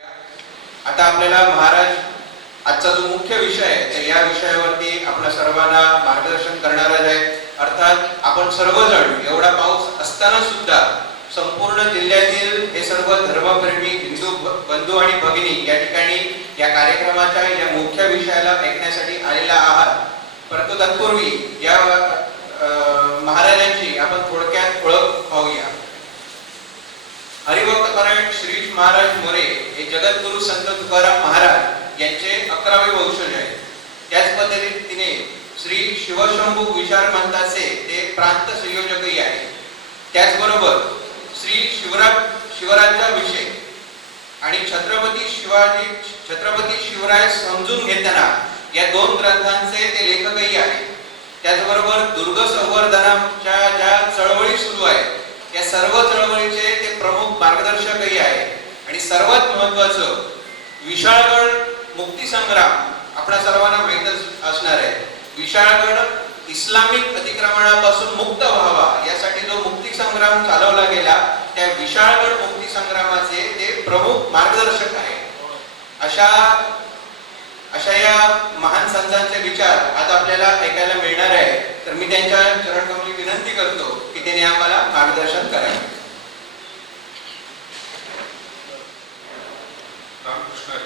आता आपल्याला महाराज आजचा जो मुख्य विषय आहे तर या विषयावरती आपल्या सर्वांना मार्गदर्शन करणार आहे. अर्थात आपण सर्वजण एवढा पाऊस असताना सुद्धा संपूर्ण जिल्ह्यातील हे सर्व धर्मप्रेमी हिंदू बंधू आणि भगिनी या ठिकाणी या कार्यक्रमाच्या या मुख्य विषयाला ऐकण्यासाठी आलेला आहात. परंतु तत्पूर्वी या महाराजांची आपण थोडक्यात ओळख पाहूया. हरिभक्तपरायण श्री महाराज मोरे हे जगद्गुरु संत तुकाराम महाराज यांचे 11वे वंशज आहेत. त्याच पद्धतीने श्री शिवशंभू विशाल मंताचे ते प्रांत संयोजकही आहेत. त्याचबरोबर श्री शिवराज्याभिषेक आणि छत्रपती शिवराय समजून घेताना या 2 ग्रंथांचे ते लेखकही आहेत. त्याचबरोबर दुर्ग संवर्धनाच्या ज्या चळवळी सुरू आहेत या सर्व चळवळीचे ते प्रमुख मार्गदर्शकही आहेत. आणि सर्वात महत्त्वाचं विशाळगड मुक्ती संग्राम आपल्या सर्वांना माहीतच असणार आहे. विशाळगड इस्लामिक अतिक्रमणापासून मुक्त व्हावा यासाठी जो मुक्ती संग्राम चालवला गेला त्या विशाळगड मुक्ती संग्रामाचे ते प्रमुख मार्गदर्शक आहेत. अशा या महान संतांचे विचार आज आपल्याला ऐकायला मिळणार आहे. तर मी त्यांच्या चरणकमली विनंती करतो की त्यांनी आम्हाला मार्गदर्शन करावे. रामकृष्ण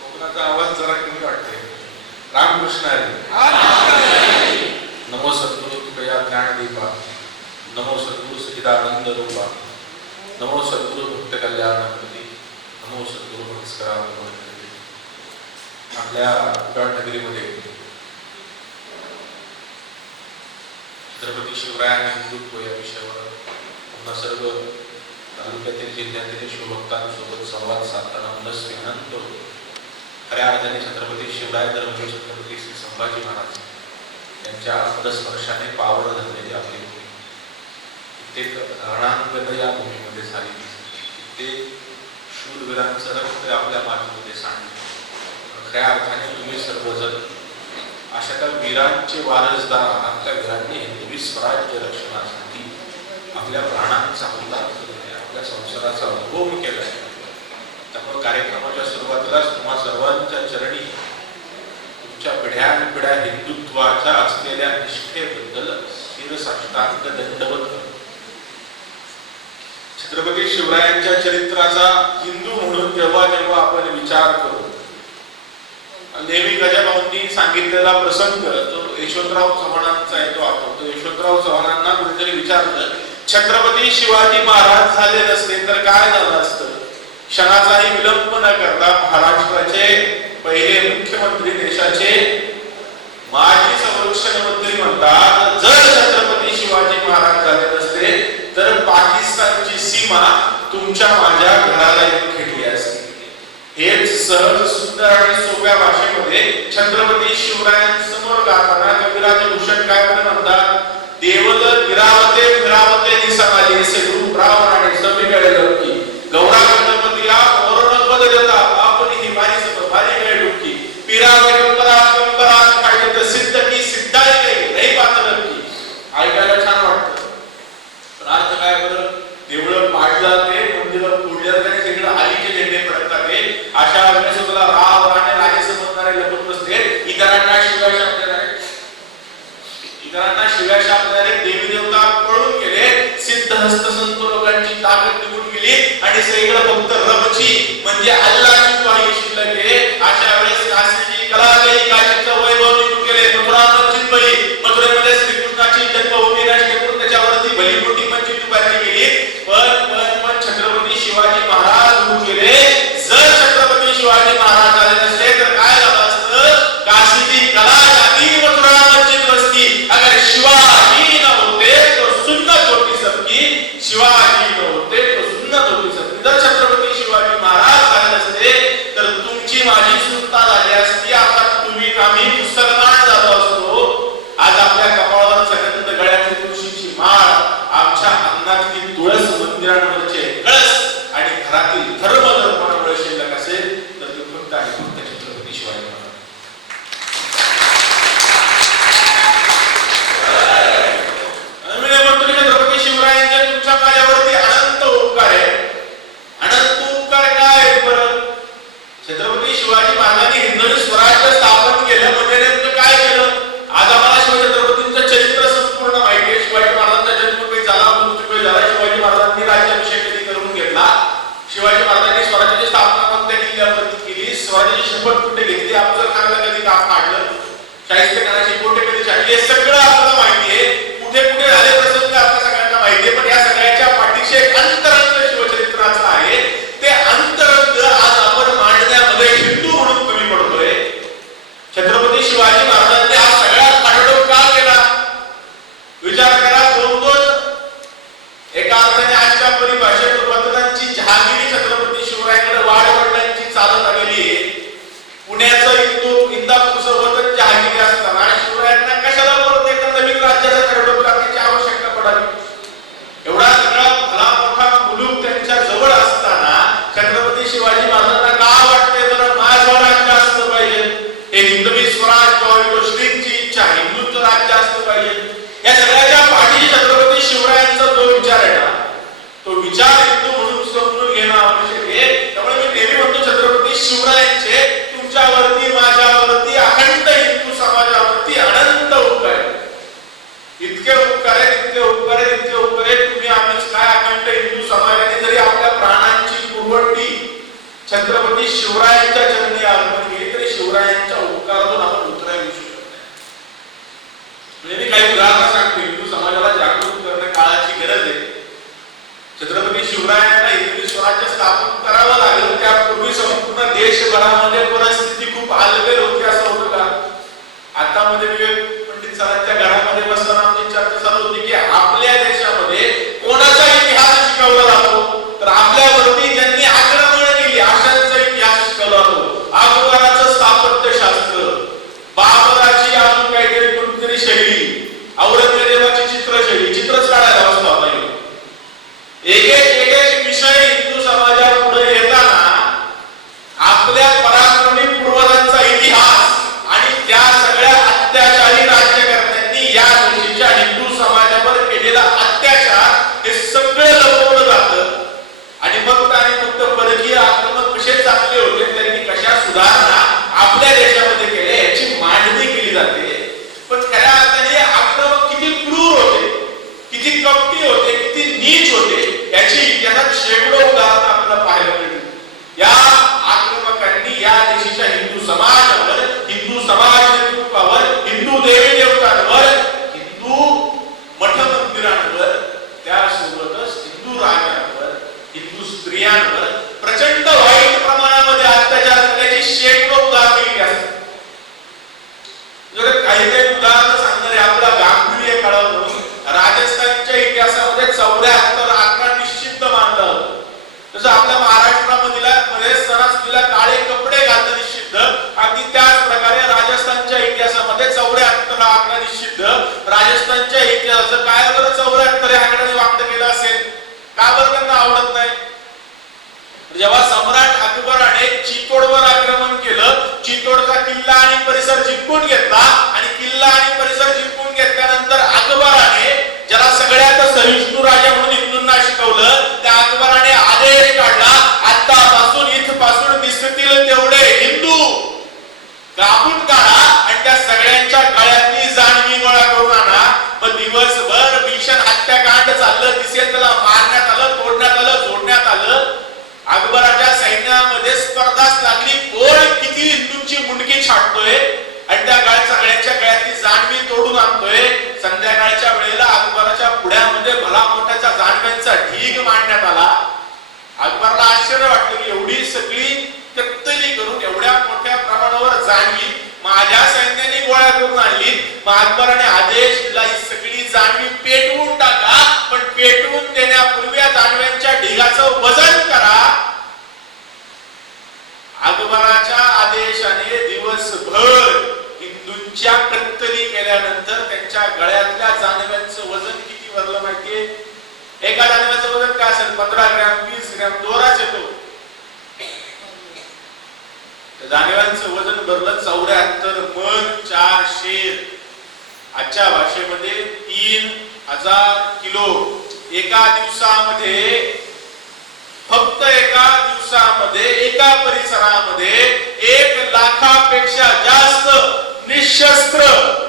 कोकणाचा आवाज जरा कमी वाटतोय. रामकृष्ण नमो सद्गुरु तुकया ज्ञानदीपा, नमो सद्गुरु सच्चिदानंद रूपा, नमो सद्गुरु भक्त कल्याणपती, नमो सद्गुरु भक्तकरा. आपल्या नगरीमध्ये छत्रपती शिवरायांनी हिंदुत्व या विषयावर पुन्हा सर्व तालुक्यातील जिल्ह्यातील शिवभक्तांसोबत संवाद साधताना मनस्वी विनंती करतो. खऱ्या अर्थाने छत्रपती शिवराय धर्म छत्रपती श्री संभाजी महाराज यांच्या पदस्पर्शाने पावन धरलेली आपली भूमी, कित्येक रणांगण या भूमीमध्ये झाली, कित्येक शूरवीरांचं रक्त आपल्या मातीमध्ये सांडले. खऱ्या अर्थाने तुम्ही सर्वजण अशा त्या वीरांचे वारसदार आहात. त्या वीरांनी हिंदवी स्वराज्य रक्षणासाठी आपल्या प्राणांचा हुतात्मा केला, आपल्या संसाराचा होम केला. त्यामुळे कार्यक्रमाच्या सुरुवातीलाच तुम्हा सर्वांच्या चरणी तुमच्या पिढ्यानपिढ्या हिंदुत्वाच्या असलेल्या निष्ठेबद्दल शिरसाष्टांग दंडवत करतो. छत्रपती शिवरायांच्या चरित्राचा हिंदू म्हणून जेव्हा जेव्हा आपण विचार करू, नेहमी गजाभाऊंनी सांगितलेला प्रसंग तो यशवंतराव चव्हाणांचा आहे तो आठवतो. यशवंतराव चव्हाणांना कुणीतरी विचारलं, छत्रपती शिवाजी महाराज झाले नसते तर काय झालं असतं? क्षणाचाही विलंब न करता महाराष्ट्राचे पहिले मुख्यमंत्री, देशाचे माजी संरक्षण मंत्री म्हणतात, जर छत्रपती शिवाजी महाराज झाले नसते तर पाकिस्तानची सीमा तुमच्या माझ्या घराला येऊन खेटली असती. हेच सहज सुंदर आणि सोप्या भाषेमध्ये छत्रपती शिवरायांसमोर गाताना कविराज भूषण काय म्हणतात, देवदत्त विरावते विरावते निसमाली सेरू रावणाने समीकडे लपकी गौरा गणपतीला मोरणपद देता आपण ही भारी सब भारी गळे डुबकी पिरावे कंबरा कंबरा पाहिजे तर सिद्ध की सिद्धाई नाही पात्र की. ऐकायला छान वाटतं, पण अर्थ काय बरं? देवळं पाडलं ते मंदिरं फोडलं आणि सगळं आलीचे झेंडे फडकतात. अशा वेळेस तुला राव राणे राजे समजणारे लपत बसते. इतरांना शिव्या शापणारे देवी देवता पळून गेले. सिद्धहस्त संत लोकांची ताकद निघून गेली आणि सगळं फक्त रबची म्हणजे अल्लाहची ग्वाही शिल्लक आहे. अशा वेळेस काशीची कला गई, काशीचं वैभव निघून गेले. मथुरा मस्जिद बळी, मथुरेमध्ये श्रीकृष्णाची जन्मभूमी राष्ट्रीय करून त्याच्यावरती भली मोठी मस्जिद उभारली गेली. पण छत्रपती शिवाजी महाराज होऊन गेले. जर छत्रपती शिवाजी महाराज झाले नसते तर काय झालं असतं? काशीची कला जाती, मथुरा मस्जिद बसती. अगर शिवाजी न होते तो सुन्नत होती सबकी, शिवाजी न होते तो सुन्नत होती सबकी. जर छत्रपती शिवाजी महाराज झाले नसते शिवाजी महाराजांनी हिंदवी स्वराज्य स्थापन केलं म्हणजे नेमकं काय केलं? आज आम्हाला शिवछत्रपतींचं चरित्र संपूर्ण माहिती आहे. शिवाजी महाराजांचा जन्म कधी झाला, मृत्यू कधी झाला, शिवाजी महाराजांनी राज्याभिषेक कधी करून घेतला, शिवाजी महाराजांनी स्वराज्याची स्थापना कोणत्या किल्ल्यावरती केली, स्वराज्याची शपथ कुठे घेतली, अफजलखानाला कधी काम काढलं, शाहिस्तेखानाची कोठे कधी छाडली, हे सगळं आपल्याला माहिती आहे. कुठे कुठे झाले प्रसंग आपल्या सगळ्यांना माहिती आहे. पण या सगळ्याच्या पाठीशी एक अंतरंग शिवचरित्राचं आहे. ते अंतरंग आज आपण मांडण्यामध्ये हिंदू म्हणून कमी पडतोय. छत्रपती शिवाजी महाराजांनी हा सगळा खाडाडोब का केला? विचार करा. एका अर्थाने आजच्या परिभाषेत वतनांची जहागिरी छत्रपती शिवरायांकडे वाडवडिलांची चालत आलेली आहे. पुण्याचं इंदापूरचं वतन जहागिरी असताना शिवरायांना कशाला परत एका नवीन राज्याचा खाडाडोब करण्याची आवश्यकता पडावी? एवढा सगळा भला मोठा मुलूक त्यांच्या जवळ असताना छत्रपती शिवाजी महाराजांना का वाटते बरं माझं राज्य असलं पाहिजे, हे हिंदवी स्वराज किंवा श्रींची इच्छा हिंदुत्व राज्य असलं पाहिजे? या सगळ्याच्या पाठीशी छत्रपती शिवरायांचा जो विचार आहे ना, तो विचार हिंदू म्हणून समजून घेणं आवश्यक आहे. त्यामुळे मी नेहमी म्हणतो छत्रपती शिवरायांचे तुमच्यावरती, माझ्यावरती, अखंड हिंदू समाजावरती अनंत उपकार आहेत. इतके उपकार आहेत, इतके उपकार आहेत, इतके उपकार आहेत. तुम्ही आम्हीच काय, अखंड हिंदू समाजाने जरी आपल्या प्राणांची पुरवठी छत्रपती शिवरायांच्या चरणी अर्पण केली तरी शिवरायांच्या उपकारातून आपण उतरायला येऊ शकत नाही. मी काही उदाहरणं सांगतो. हिंदू समाजाला जागृत करणे काळाची गरज आहे. छत्रपती शिवरायांना हिंदवी स्वराज्य स्थापन करावं लागलं. त्यापूर्वी संपूर्ण देशभरामध्ये परिस्थिती खूप अलबेल होती असं होतं का? आता मध्ये विवेक पंडित सरांच्या घरामध्ये बसताना आमची चर्चा चालू होती की आपल्या देशामध्ये कोणाचा इतिहास शिकवला जातो? तर आपल्यावरती ज्यांनी आक्रमण केली अशांचा इतिहास शिकवला जातो. अकबराचं स्थापत्य शास्त्र, बाबराची अजून काहीतरी कोणतीतरी शैली, औरंगजेबाची चित्रशैली, चित्रच काढायला बसतो आता. एक एक विषय हिंदू समाजापुढे येताना आपल्या पराक्रमी पूर्वजांचा इतिहास आणि त्या सगळ्या अत्याचारी राज्यकर्त्यांनी या देशाच्या हिंदू समाजावर केलेला अत्याचार हे सगळं लपवलं जातं. आणि फक्त परकीय आक्रमक कसे चालले होते, त्यांनी कशा सुधारणा आपल्या देशामध्ये केल्या याची मांडणी केली जाते. पण खऱ्या अर्थाने आक्रमक किती क्रूर होते, किती कपटी होते, किती नीच होते याची इतिहासात शेकडो उदाहरणं आपल्याला पाहायला मिळतील. या आक्रमकांनी या देशाच्या हिंदू समाजावर, हिंदू समाज नेतृत्वावर, हिंदू देवी देवतांवर, हिंदू मठ मंदिरांवर, त्यासोबतच हिंदू राजांवर, हिंदू स्त्रियांवर प्रचंड वाईट प्रमाणामध्ये अत्याचार केल्याची शेकडो उदाहरणे इतिहासात. काही उदाहरणं सांगणारे आपला गांभीर्य कळवलं. राजस्थानच्या इतिहासामध्ये 74 आकडा निश्चित मानला होता. जसं आपल्या महाराष्ट्रामध्ये सणासुदीला काळे कपडे घालणं निषिद्ध, अगदी त्याच प्रकारे राजस्थानच्या इतिहासामध्ये 74 आकडा निषिद्ध. राजस्थानच्या इतिहासाचं काय बरं 74 या आकड्याने वाक्य केलं असेल? का बरं त्यांना आवडत नाही? जेव्हा सम्राट अकबराने चितोडवर आक्रमण केलं, चितोडचा किल्ला आणि परिसर जिंकून घेतला आणि किल्ला आणि परिसर जिंकून घेतल्यानंतर अकबराने, ज्याला सगळ्यात सहिष्णू राजा म्हणून हिंदूंना शिकवलं, त्या अकबराने आदेश काढला, आतापासून इथपासून दिसतील तेवढे हिंदू कापून काढा आणि त्या सगळ्यांच्या गळ्यातली जाणवी गोळा करून आणा. मग दिवसभर भीषण हत्याकांड चाललं. दिसेल त्याला मारण्यात आलं, तोडण्यात आलं, जोडण्यात आलं. अकबराच्या सैन्यामध्ये स्पर्धाच लागली, कोण किती हिंदूंची मुंडकी छाटतोय आणि त्या सगळ्यांच्या गळ्यातली जाणवी तोडून आणतोय. संध्याकाळच्या वेळेला अकबराच्या पुढ्यामध्ये भला मोठ्याचा जाणव्यांचा ढीग मांडण्यात आला. अकबरला आश्चर्य वाटलं की एवढी सगळी कत्तली करून एवढ्या मोठ्या प्रमाणावर जाणवी माझ्या सैन्याने गोळा करून आणली. मग अकबराने आदेश दिला, ही सगळी जाणवी पेटवून टाका, पण पेटवून देण्यापूर्वी या जाणव्यांच्या ढिगाचं वजन करा. अकबराच्या आदेशाने दिवसभर हिंदूंच्या कत्तली केल्यानंतर त्यांच्या गळ्यातल्या जाणव्यांचं वजन किती भरलं माहितीये? एका जाणव्याचं वजन काय असेल? 15 ग्रॅम, 20 ग्रॅम दोराच येतो. जाणव्यांचं वजन भरलं 74 मन 4 शेर. आजच्या भाषेमध्ये 3000 किलो. एका दिवसामध्ये, फक्त एका दिवसामध्ये, एका परिसरामध्ये 1 निशस्त्र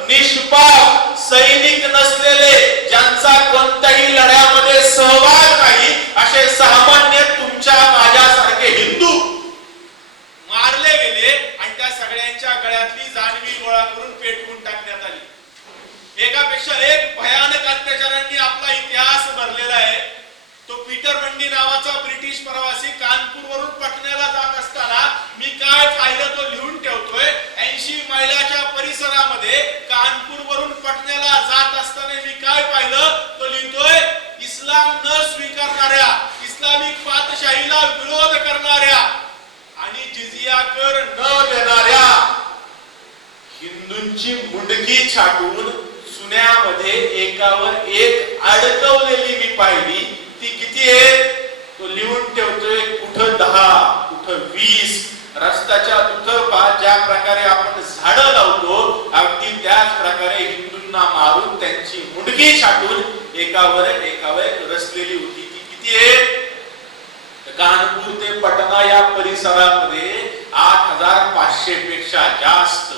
निष्पाप सैनिक नसलेले, ज्यांचा कोणत्याही लढ्यामध्ये सहभाग नाही, असे सामान्य तुमच्या माझ्यासारखे हिंदू मारले गेले आणि त्या सगळ्यांच्या गळ्यातली जानवी गोळा करून पेटवून टाकण्यात आली. एकापेक्षा एक भयानक अत्याचारांनी आपला इतिहास भरलेला आहे. तो पीटर मंडी नावाचा ब्रिटिश प्रवासी कानपूरवरून पटण्याला जात असताना मी काय पाहिलं तो लिहून ठेवतोय. 80 मैलाच्या परिसरामध्ये कानपूरवरून पटण्याला जात असताना मी काय पाहिलं तो लिहितोय. इस्लाम न स्वीकारणाऱ्या, इस्लामिक पातशाहीला विरोध करणाऱ्या आणि जिझिया कर न देणाऱ्या हिंदूंची मुंडकी छाटून सुन्यामध्ये एकावर एक अडकवलेली मी पाहिली. ती किती आहे तो लिहून ठेवतोय. कुठं 10, कुठं 20. रस्त्याच्या दुतर्फा ज्या प्रकारे आपण झाडं लावतो, अगदी त्याच प्रकारे हिंदूंना मारून त्यांची मुंडकी छाटून एकावर एक रचलेली होती. ती किती आहे. कानपूर ते पटना या परिसरामध्ये 8500 पेक्षा जास्त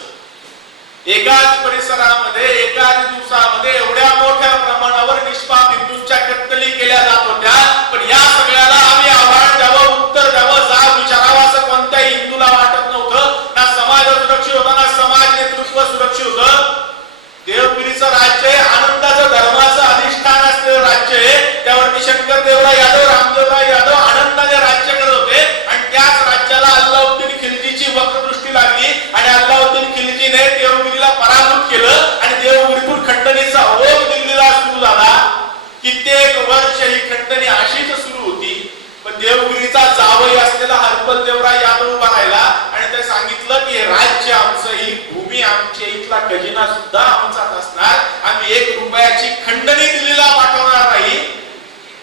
एकाच परिसरामध्ये एकाच दिवसामध्ये एवढ्या मोठ्या प्रमाणावर निष्पाप हिंदूंच्या कत्तली केल्या जात होत्या. पण या सगळ्याला आम्ही आव्हान द्यावं, उत्तर द्यावं, जाब विचारावं असं कोणत्याही हिंदूला वाटत नव्हतं. ना समाज सुरक्षित होता, ना समाज नेतृत्व सुरक्षित होतं. देवगिरीचं राज्य आहे, आनंदाचं धर्माचं अधिष्ठान असलेलं राज्य आहे. त्यावरती शंकरदेवराय यादव, रामदेवराय यादव आनंदाने राज्य करत होते. आणि त्याच राज्याला अल्लाउद्दीन खिलजीची वक्रदृष्टी लागली आणि अल्लाउद्दीन खिलजीने देवगिरीला पराभूत केलं आणि देवगिरीतून खंडणीचा ओघ दिल्लीला सुरू झाला. कित्येक वर्ष ही खंडणी अशीच सुरू होती. पण देवगिरीचा जावई असलेला हरपलदेवराय यादव उभा राहिला आणि ते सांगितलं की राज्य आमचं, ही भूमी आमची, इथला खजिना सुद्धा आमचाच असणार. आम्ही 1 रुपयाची खंडणी दिल्लीला पाठवणार नाही.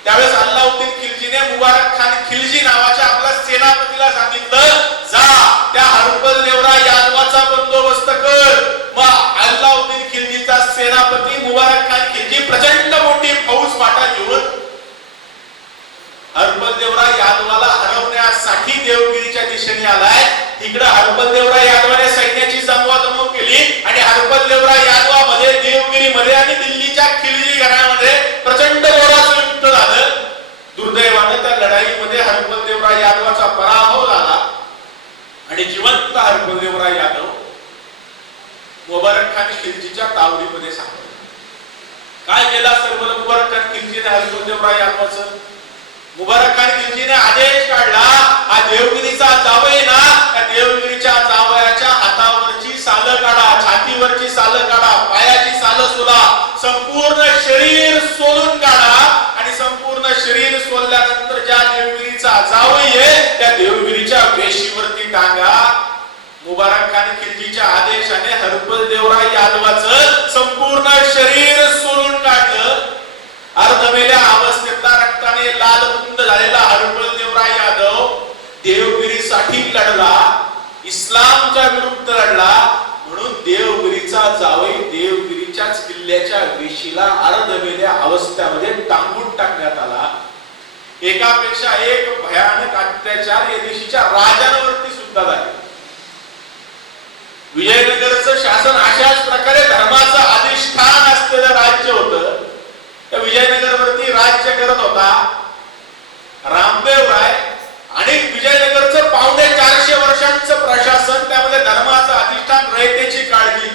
त्यावेळेस अल्लाउद्दीन खिलजीने मुबारक खान खिलजी नावाच्या आपल्या सेनापतीला सांगितलं, जा त्या हरपलदेवराय यादवाचा बंदोबस्त कर. मग अल्लाउद्दीन खिलजीचा सेनापती मुबारक खान खिलजी प्रचंड मोठी फौज पाठा घेऊन हरपलदेवराय यादवाला हरवण्यासाठी देवगिरीच्या दिशेने आलाय. तिकडे हरपलदेवराय यादवाने सैन्याची जमवाजमव केली आणि हरपलदेवराय यादवामध्ये, देवगिरीमध्ये आणि दिल्लीच्या खिलजी घराण्यामध्ये प्रचंड जोराचं युद्ध झालं. दुर्दैवाने त्या लढाईमध्ये हरपलदेवराय यादवाचा पराभव झाला आणि जिवंत हरपलदेवराय यादव मुबारक खान खिलजीच्या तावडीमध्ये सापडला. काय केलं असेल बरं मुबारक खान खिलजीने हरपलदेवराय यादवाचं? मुबारक खान खिलजीने आदेश काढला, हा देवगिरीचा जावई ना, त्या देवगिरीच्या जावयाच्या हातावरची सालं काढा, छातीवरची सालं काढा, पायाची सालं सोला, संपूर्ण शरीर सोलून काढा आणि संपूर्ण शरीर सोलल्यानंतर ज्या देवगिरीचा जावई आहे त्या देवगिरीच्या वेशीवरती टांगा. मुबारक खान खिलजीच्या आदेशाने हरपलदेवराय यादवाचं संपूर्ण शरीर सोलून काढलं. अर्धमेल्या अवस्थेतला रक्ताने लालबुंद झालेला हरपलदेवराय यादव देवगिरीसाठी लढला, इस्लामच्या विरुद्ध लढला. म्हणून देवगिरीचा जावई देवगिरीच्याच किल्ल्याच्या वेशीला अर्धमेल्या अवस्थेमध्ये टांगून टाकण्यात आला. एकापेक्षा एक भयानक अत्याचार या देशीच्या राजांवरती सुद्धा झाले. विजयनगरचं शासन अशाच प्रकारे धर्माचं अधिष्ठान असलेलं राज्य होतं. त्या विजयनगरवरती राज्य करत होता रामदेवराय आणि विजयनगरचं 450 वर्षांचं प्रशासन, त्यामध्ये धर्माचं अधिष्ठान, रयतेची काळजी,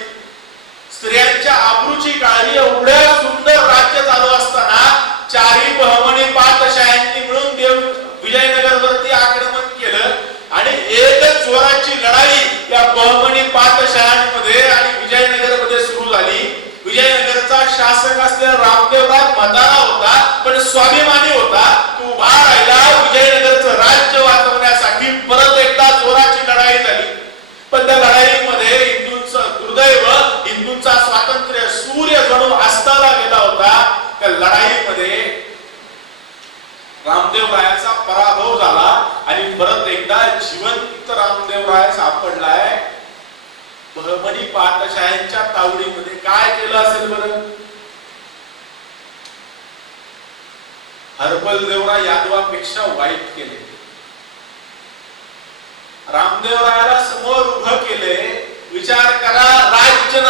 स्त्रियांच्या आबरूची काळजी, एवढ्या सुंदर राज्य चालू असताना चारी बहमनी पातशाह्यांनी मिळून विजयनगरवरती आक्रमण केलं आणि एकच जोराची लढाई या बहमनी पातशाह्यांमध्ये आणि विजयनगरमध्ये सुरू झाली. विजयनगरचा शासक असलेला रामदेवराय म्हातारा होता पण स्वाभिमानी होता. तो उभा राहिला. विजयनगरचं राज्य वाचवण्यासाठी परत एकदा जोराची लढाई झाली. पण त्या लढाईमध्ये हिंदूंचं दुर्दैव, हिंदूंचा स्वातंत्र्य सूर्य जणू अस्ताला गेला होता. त्या लढाईमध्ये रामदेवरायाचा पराभव झाला आणि परत एकदा जिवंत रामदेवराय सापडलाय बहमनी पातशाह्यांच्या तावडीमध्ये. काय केलं असेल बरं? हरपलदेवराय यादवापेक्षा वाईट केले. रामदेवरायाला समोर उभं केले. विचार करा, राज्य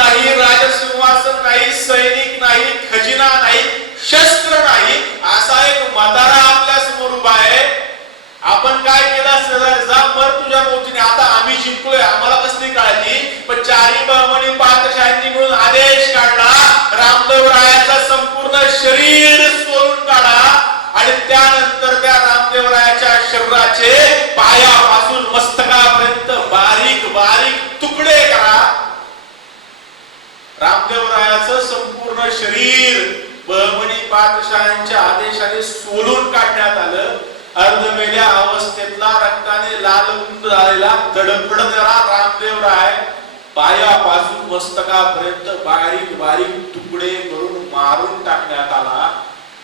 चारी बहमनी पातशाहींनी मिळून आदेश काढला, रामदेवरायाचं संपूर्ण शरीर सोलून काढा आणि त्यानंतर त्या रामदेवरायाच्या शरीराचे पायापासून मस्तकापर्यंत बारीक बारीक तुकडे करा. रामदेवरायाचं संपूर्ण शरीर बहमनी पातशाहींच्या आदेशाने सोलून काढण्यात आलं. अर्धमेल्या अवस्थेतला रक्ताने लालबुंद झालेला धडपडणारा रामदेवराय पायापासून मस्तकापर्यंत बारीक बारीक तुकडे करून मारून टाकण्यात आला.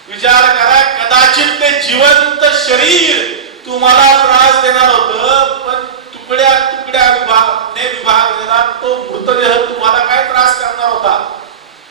विचार करा, कदाचित ते जिवंत शरीर तुम्हाला त्रास देणार होतं, पण तुकड्या तुकड्या विभागलेला तो मृतदेह तुम्हाला काय त्रास करणार होता.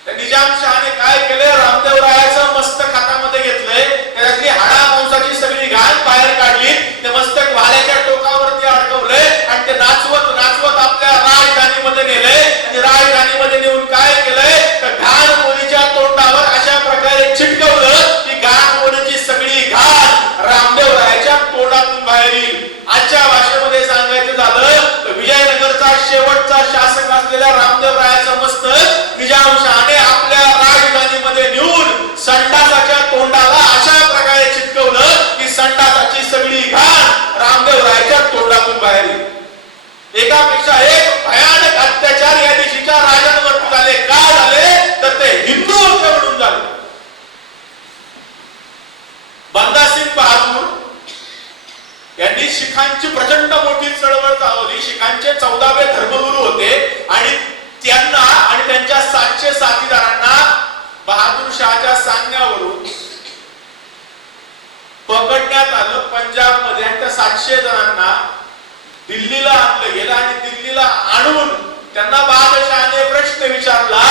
त्या निजामशहाने काय केले, रामदेवरायाचं मस्तक हातामध्ये घेतलंय, त्यातली हाडा मांसाची सगळी घाण बाहेर काढली, ते मस्तक वाल्याच्या टोकावरती अडकवलंय आणि ते नाचवत नाचवत आपल्या राजधानीमध्ये नेलंय. आणि राजधानीमध्ये नेऊन काय केलंय, तर घाण मोदीच्या तोंडावर अशा प्रकारे चिटकवलं की घाण मोदीची सगळी घाण रामदेवरायाच्या तोंडातून बाहेर येईल. आजच्या भाषेमध्ये सांगायचं झालं तर विजयनगरचा शेवटचा शासक असलेल्या रामदेवरायाचं मस्तक निजामशहाने आपल्या राजधानीमध्ये नेऊन संडासाच्या तोंडाला अशा प्रकारे चिटकवलं की संडासाची सगळी घाण रामदेवरायाच्या तोंडातून बाहेर येईल. एकापेक्षा एक भयानक अत्याचार या देशाच्या राजांवर झाले. का झाले, तर ते हिंदू होते म्हणून झाले. बंदासिंग बहादूर यांनी शिखांची प्रचंड मोठी चळवळ चालवली. शिखांचे 14वे धर्मगुरू होते आणि त्यांना आणि त्यांच्या 700 साथीदारांना बहादूर शहाच्या सांगण्यावरून पकडण्यात आलं पंजाबमध्ये. आणि त्या 700 जणांना दिल्लीला आणलं गेलं आणि दिल्लीला आणून त्यांना बादशाहाने प्रश्न विचारला,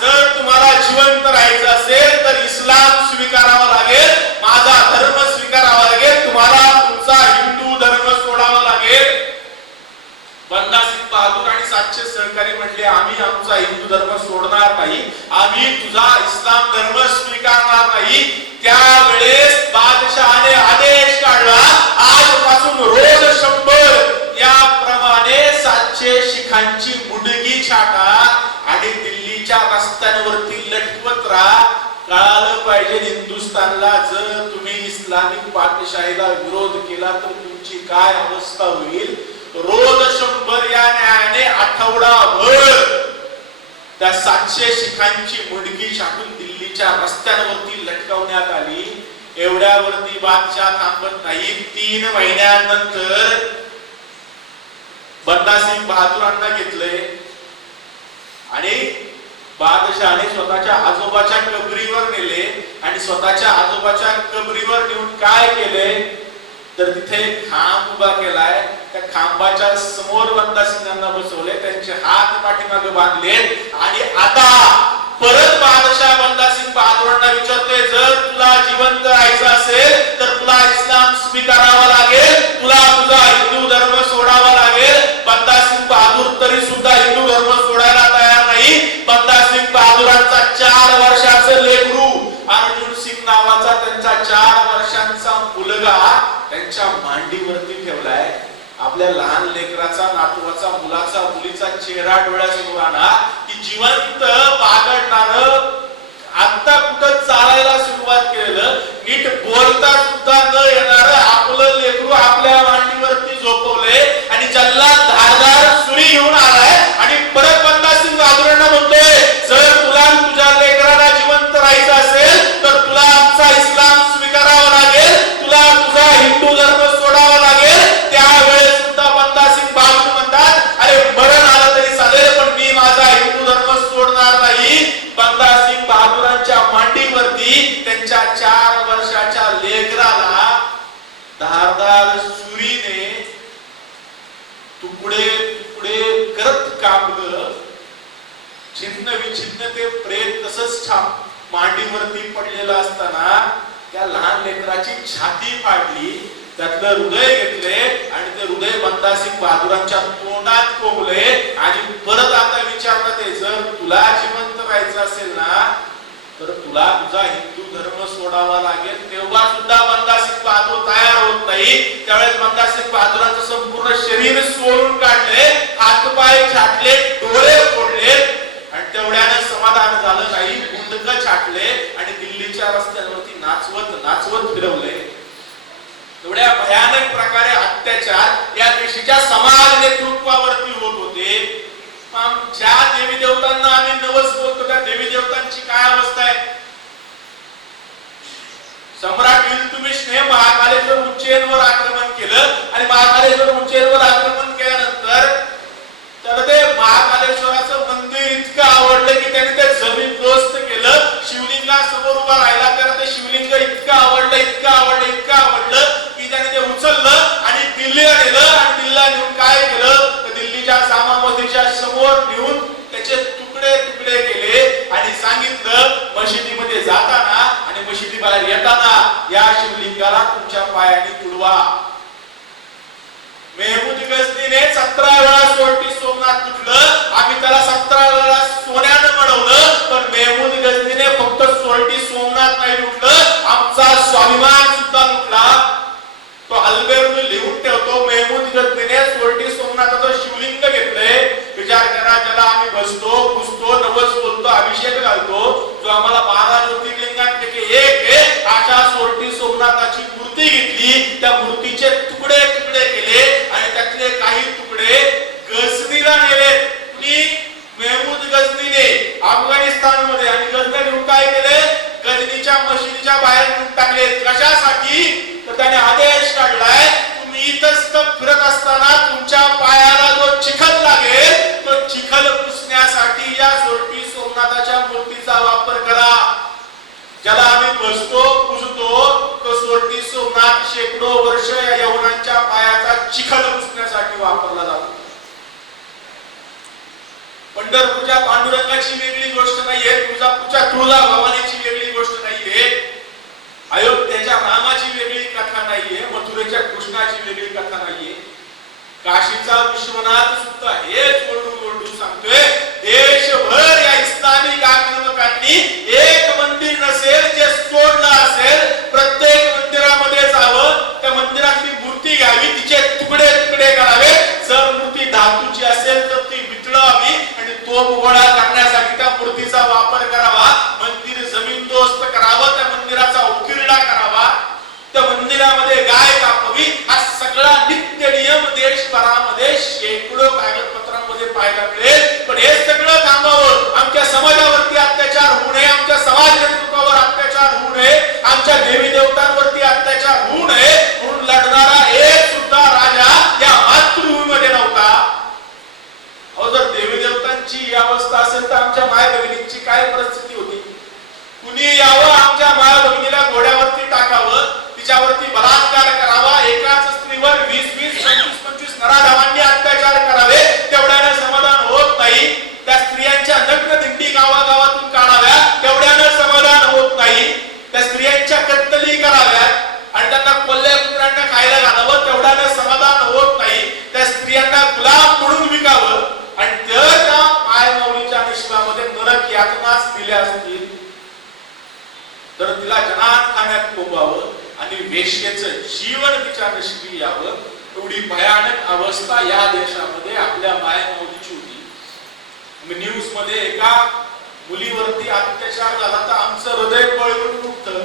जर तुम्हाला जिवंत राहायचं असेल तर इस्लाम स्वीकारावा लागेल, माझा धर्म स्वीकारावा लागेल, तुम्हाला तुमचा हिंदू धर्म सोडावा लागेल. बंदासिंग बहादूर आणि 700 सहकारी म्हणले, आम्ही आमचा हिंदू धर्म सोडणार नाही, आम्ही तुझा इस्लाम धर्म स्वीकारणार नाही. त्यावेळेस बादशहाने आदेश काढला, आजपासून रोज 100 याप्रमाणे 700 शिखांची मुंडगी छाटा आणि दिल्लीच्या रस्त्यांवरती लटकवत राहा. कळालं पाहिजे हिंदुस्थानला, जर तुम्ही इस्लामिक पातशाहीला विरोध केला तर तुमची काय अवस्था होईल. रोज 100 या न्यायाने आठवडाभर त्या 700 शिखांची मुंडकी छाटून दिल्लीच्या रस्त्यांवरती लटकवण्यात आली. एवढ्यावरती बादशाह थांबत नाही. 3 महिन्यानंतर बंदासिंग बहादुरांना घेतलंय आणि बादशहाने स्वतःच्या आजोबाच्या कबरीवर नेले आणि स्वतःच्या आजोबाच्या कबरीवर नेऊन काय केले, तर तिथे खांब उभा केलाय. त्या खांबाच्या समोर बंदासिंगांना बसवले, त्यांचे हात पाठीमागे बांधले आणि आता परत बादशाह बंदासिंग बहादुरांना विचारतोय, जर तुला जिवंत राहायचं असेल तर तुला इस्लाम स्वीकारावा लागेल, तुला तुझा हिंदू धर्म सोडावा लागेल. बंदासिंग बहादूर तरी सुद्धा हिंदू धर्म सोडायला तयार नाही. बंदासिंग बहादुरांचा 4 वर्षाचं लेकरू अर्जुन सिंग नावाचा त्यांचा 4 वर्षांचा मुलगा त्यांच्या मांडीवरती ठेवलाय. आपल्या लहान लेकराचा, नातवाचा, मुलाचा, मुलीचा चेहरा डोळ्यासमोर आणा की जिवंत बागडणार, आता कुठं चालायला सुरुवात केलेलं, नीट बोलता सुद्धा न येणार आपलं लेकरू आपल्या मांडीवरती झोपवले आणि जल्लाद धारदार सुरी घेऊन आलाय आणि परत बंदासिंग बहादुरांना म्हणतोय, जर तुला तुझ्या लेकराला जिवंत राहायचं असेल तर तुला आमचा इस्लाम स्वीकारावा लागेल, तुला तुझा हिंदू धर्म सोडावा लागेल. त्यावेळेस सुद्धा बंदासिंग बहादूर म्हणतात, अरे मरण आलं तरी चालेल पण मी माझा हिंदू धर्म सोडणार नाही. बंदासिंग बहादुरांच्या मांडीवरती त्यांच्या 4 वर्षाच्या लेकराला धारदार सुरीने तुकडे तुकडे करत कापलं. छिन्न विछिन्न ते प्रेत तसंच मांडीवरती पडलेलं असताना त्या लहान लेकराची छाती फाडली, त्यातलं हृदय घेतले आणि ते हृदय बंदासिंग बहादुरांच्या तोंडात कोंबले आणि परत आता विचारतात, जर तुला जिवंत राहायचं असेल ना तर तुला तुझा हिंदू धर्म सोडावा लागेल. तेव्हा सुद्धा बंदासिंग बहादूर तयार होत नाही. त्यावेळेस बंदासिंग बहादुरांचं संपूर्ण शरीर सोलून काढले, हातपाय छाटले, डोळे त्यांच्या रस्त्यांवरती नाचवत नाचवत फिरवलंय. एवढ्या भयानक प्रकारे अत्याचार या देशाच्या समाज नेतृत्वावरती होत होते. ज्या देवी देवतांना आम्ही नवस बोलतो त्या देवी देवतांची काय अवस्था आहे? सम्राट इल्तुमिशने महाकालेश्वर उज्जैनवर आक्रमण केलं आणि महाकालेश्वर उज्जैनवर आक्रमण केल्यानंतर त्याला ते महाकालेश्वराचं मंदिर इतकं आवडलं की त्याने ते जमीनदोस्त केलं. शिवलिंगासमोर उभा राहिला त्याला ते शिवलिंग इतकं आवडलं इतकं आवडलं इतकं आवडलं की त्याने ते उचललं आणि दिल्लीला नेलं. आणि दिल्लीला नेऊन काय केलं तर दिल्लीच्या जामा मस्जिदीच्या समोर नेऊन त्याचे तुकडे तुकडे केले आणि सांगितलं मशिदीमध्ये जाताना आणि मशिदी बाहेर येताना या शिवलिंगाला तुमच्या पायाने तुडवा. मेहमूद गझनीने 17 वेळा सोरटी सोमनाथ तुटलं. आम्ही त्याला 17 वेळा सोन्यानं मडवलं. पण मेहमूद गझनीने फक्त सोरटी सोमनाथ नाही लुटलं, आमचा स्वाभिमान सुद्धा लुटला. तो अल्बेरून लिहून ठेवतो. मेहमूद गझनीने सोरटी सोमनाथाचं शिवलिंग घेतलंय. विचार करा, ज्याला आम्ही बसतो पुजतो नवस बोलतो अभिषेक घालतो, जो आम्हाला 12 ज्योतिर्लिंगांपैकी एक आहे, अशा सोरटी सोमनाथाची मूर्ती घेतली. त्या मूर्तीचे तुकडे तुकडे केले आणि त्यातले काही तुकडे गझनीला नेले. कुणी? मेहमूद गझनीने अफगाणिस्तानमध्ये. आणि गझनीला नेऊन काय केले? गझनीच्या मशिदीच्या बाहेर नेऊन टाकले. कशासाठी? तर त्याने आदेश काढलाय तुम्ही इथंच फिरत असताना तुमच्या पायाला जो चिखल लागेल तो चिखल पुसण्यासाठी या सोरटी सोमनाथाच्या मूर्तीचा वापर करा. ज्याला आम्ही बसतो पूजतो तो सोरटी सोमनाथ शेकडो वर्ष या यवनांच्या पायाचा चिखल पुसण्यासाठी वापरला जातो. पंढरपूरच्या पांडुरंगाची वेगळी गोष्ट नाहीये, तुळजापूरच्या तुळजा भवानीची वेगळी गोष्ट नाहीये, अयोध्येच्या रामाची वेगळी कथा नाहीये, मथुरेच्या कृष्णाची वेगळी कथा नाहीये. काशीचा विश्वनाथ सुद्धा हेच ओरडून ओरडून सांगतोय देशभर या इस्लामिक आक्रमकांनी एक मंदिर नसेल जे सोडलं असेल, प्रत्येक मंदिरामध्ये जावं, त्या मंदिरातली मूर्ती घ्यावी, तिचे तुकडे तुकडे करावे. जर मूर्ती धातूची असेल तर ती वितळावी आणि तोफ गोळा करण्यासाठी त्या मूर्तीचा वापर करावा. मंदिर जमीनदोस्त करावं, त्या मंदिराचा उकिरडा करावा, त्या मंदिरामध्ये गाय कापावी. हा सगळा नित्य नियम देशभरामध्ये शेकडो कागदपत्रांमध्ये पाहायला मिळेल. पण हे सगळं थांबावं, आमच्या समाजावरती अत्याचार होऊ नये, आमच्या समाज नेतृत्वावर अत्याचार होऊ नये, आमच्या देवी देवतांवरती अत्याचार होऊ नये म्हणून लढणारा एक सुद्धा राजा या मातृभूमीमध्ये नव्हता. अहो, जर देवी देवतांची ही अवस्था असेल तर आमच्या माय भगिनींची काय परिस्थिती होती? कुणी यावं आमच्या माय भगिनीला घोड्यावरती टाकावं, तिच्यावरती बलात्कार करावा, एकाच स्त्रीवर 20-20, 25-25 नराधमांनी अत्याचार करावे, तेवढ्यानं समाधान होत नाही. त्या स्त्रियांच्या नग्न दिंडी गावागावातून काढाव्या, तेवढ्यानं समाधान होत नाही. त्या स्त्रियांच्या कत्तली कराव्यात आणि त्यांना कोल्ह्या कुत्र्यांना खायला घालावं, तेवढ्यानं समाधान होत नाही. त्या स्त्रियांना गुलाम म्हणून विकावं आणि जर त्या मायमाऊलीच्या निष्ठामध्ये नरक यातनाच दिल्या असतील तर तिला जनानखान्यात कोंबावं आणि वेश्येचं जीवन तिच्या नशिबी यावं. एवढी भयानक अवस्था या देशामध्ये आपल्या मायमाऊलीची होती. न्यूज मध्ये एका मुलीवरती अत्याचार झाला तर आमचं हृदय पळवून उठतं.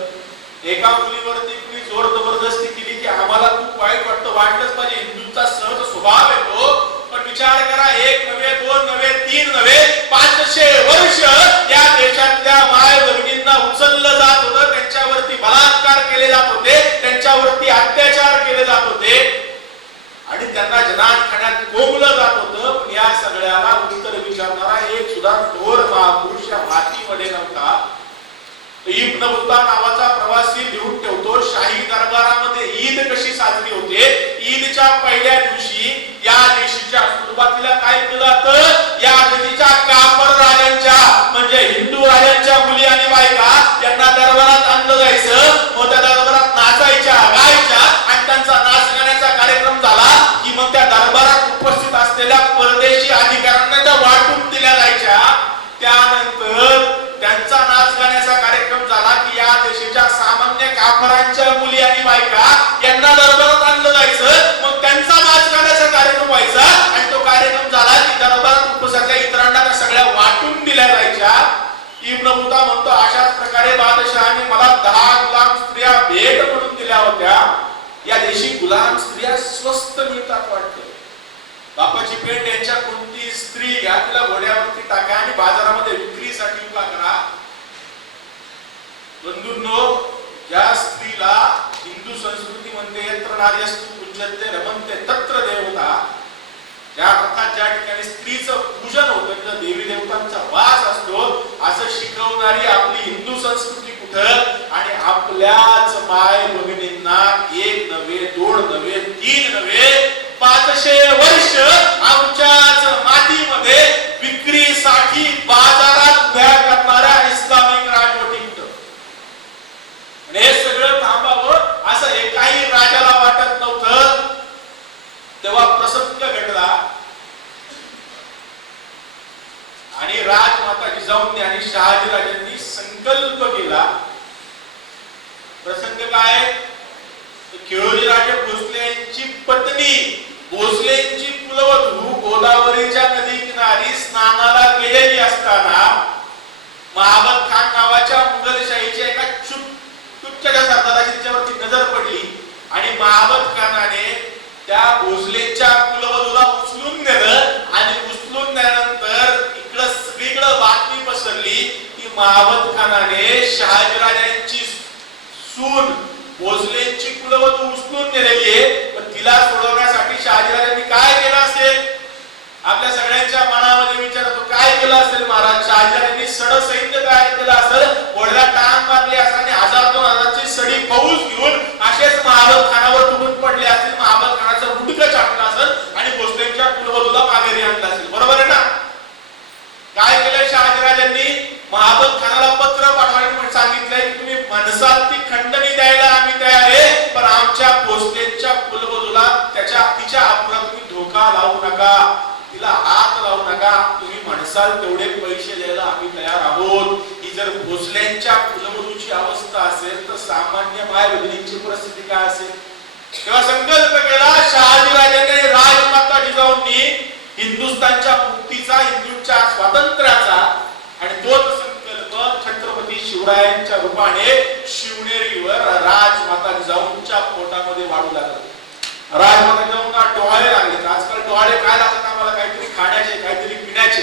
एका मुलीवरती कुणी जोर जबरदस्ती केली की आम्हाला खूप वाईट वाटतं. वाटलंच पाहिजे, हिंदूंचा सहज स्वभाव येतो. पण विचार करा, 1 नव्हे 2 नव्हे 3 नव्हे 500 वर्ष या देशातल्या माय भगिनींना उचललं जात होतं, त्यांच्यावरती बलात्कार केले जात होते, त्यांच्यावरती अत्याचार केले जात होते आणि त्यांना जनानखान्यात कोंबलं जात होतं. पण या सगळ्याला उत्तर विचारणारा एक सुद्धा थोर महापुरुष या मातीमध्ये नव्हता. इब्न बत्ता नावाचा प्रवासी लिहून ठेवतो, शाही दरबारामध्ये ईद कशी साजरी होते. ईदच्या पहिल्या दिवशी या देशाच्या सुरुवातीला काय केलं जातं? या देशाच्या काफर राजांच्या म्हणजे हिंदू राजांच्या मुली आणि बायका यांना दरबारात आणलं जायचं. मग त्या दरबारात नाचायच्या, गायच्या आणि त्यांचा नाच गाण्याचा कार्यक्रम झाला की मग त्या दरबारात उपस्थित असलेल्या परदेशी अधिकाऱ्यांना त्या वाटून दिल्या जायच्या. त्यानंतर त्यांचा नाच गाण्याचा कार्यक्रम झाला की या देशाच्या सामान्य काफरांच्या मुली आणि बायका यांना दरबारात आणलं जायचं. मग त्यांचा नाच गाण्याचा कार्यक्रम व्हायचा आणि तो कार्यक्रम झाला की दरबारात उपस्थित इतरांना त्या सगळ्या वाटून दिल्या जायच्या. इब्न बतूता म्हणतो अशाच प्रकारे बादशहाने मला 10 गुलाम स्त्रिया भेट म्हणून दिल्या होत्या. या देशी गुलाम स्त्रिया स्वस्त मिळतात वाटतं. बापाची पेंड यांच्या कोणती स्त्री घ्या, तिला घोड्यावरती टाका आणि बाजारामध्ये विक्रीसाठी उभा करा. बंधूंनो, ज्या स्त्रीला हिंदू संस्कृती म्हणते यत्र नार्यस्तु पूज्यते रमन्ते तत्र देवता, ज्या अर्थात ज्या ठिकाणी स्त्रीचं पूजन होतं तिथं देवी देवतांचा वास असतो असं शिकवणारी आपली हिंदू संस्कृती कुठं? आणि आपल्याच माय भगिनींना 1 नव्हे 2 नव्हे 3 नव्हे 500 वर्ष आमच्याच मातीमध्ये विक्रीसाठी बाजारात उभ्या करणाऱ्या इस्लामिक राजवटी कुठं? आणि हे सगळं थांबावं असं एकाही राजाला वाटत नव्हतं. तेव्हा प्रसंग घडला आणि राजमाता जिजाऊंनी आणि शहाजीराजांनी संकल्प केला. प्रसंग काय? खेळोजीराजे भोसले यांची पत्नी, भोसलेंची कुलवधू गोदावरीच्या नदी किनारी स्नानाला गेलेली असताना महाबत खान नावाच्या मुघलशाहीच्या एका चुपचाच्या सरदाराची तिच्यावरती नजर पडली आणि महाबत खानाने त्या भोसलेच्या कुलवधूला उचलून नेलं आणि उचलून नेल्यानंतर इकडं सगळीकडे बातमी पसरली की महाबत खानाने शहाजीराजांची सून भोसलेंची कुलवधू उचलून नेलेली आहे. पण तिला सोडवण्यासाठी शहाजीराजांनी काय केलं असेल? आपल्या सगळ्यांच्या मनामध्ये विचार येतो, काय केलं असेल महाराज? शहाजीराजांनी सड सैन्य तयार केलं असेल, घोड्याला टांग मारली असेल आणि 1000-2000ची सडी फौज घेऊन असेच महाबत खानावर तुटून पडले असतील. महाबत खानाचं मुंडकं छाटलं असेल आणि भोसलेंच्या कुलवधूला माघारी आणलं असेल. बरोबर आहे ना? काय केलं शहाजीराजांनी? महाबत खानाला पत्र पाठवायला सांगितलंय की तुम्ही मनसाल ती खंडणी द्यायला आम्ही तयार आहे, पण आमच्या भोसलेंच्या कुलवधूला तिच्या अपरात तुम्ही धोका लावू नका, तिला हात लावू नका. तुम्ही म्हणसाल तेवढे पैसे द्यायला आम्ही तयार आहोत. ही जर भोसलेंच्या कुलवधूची अवस्था असेल तर सामान्य माय भगिनींची परिस्थिती काय असेल? तेव्हा संकल्प केला शहाजीराजांनी, राजमाता जिजाऊंनी हिंदुस्थानच्या मुक्तीचा, हिंदूंच्या स्वातंत्र्याचा. आणि तोच संकल्प छत्रपती शिवरायांच्या रूपाने शिवनेरीवर राजमाता जिजाऊंच्या पोटामध्ये वाढू लागला. राजमाता जिजाऊंना डोहाळे लागले. आजकाल डोहाळे काय लागतात आम्हाला? काहीतरी खाण्याचे, काहीतरी पिण्याचे.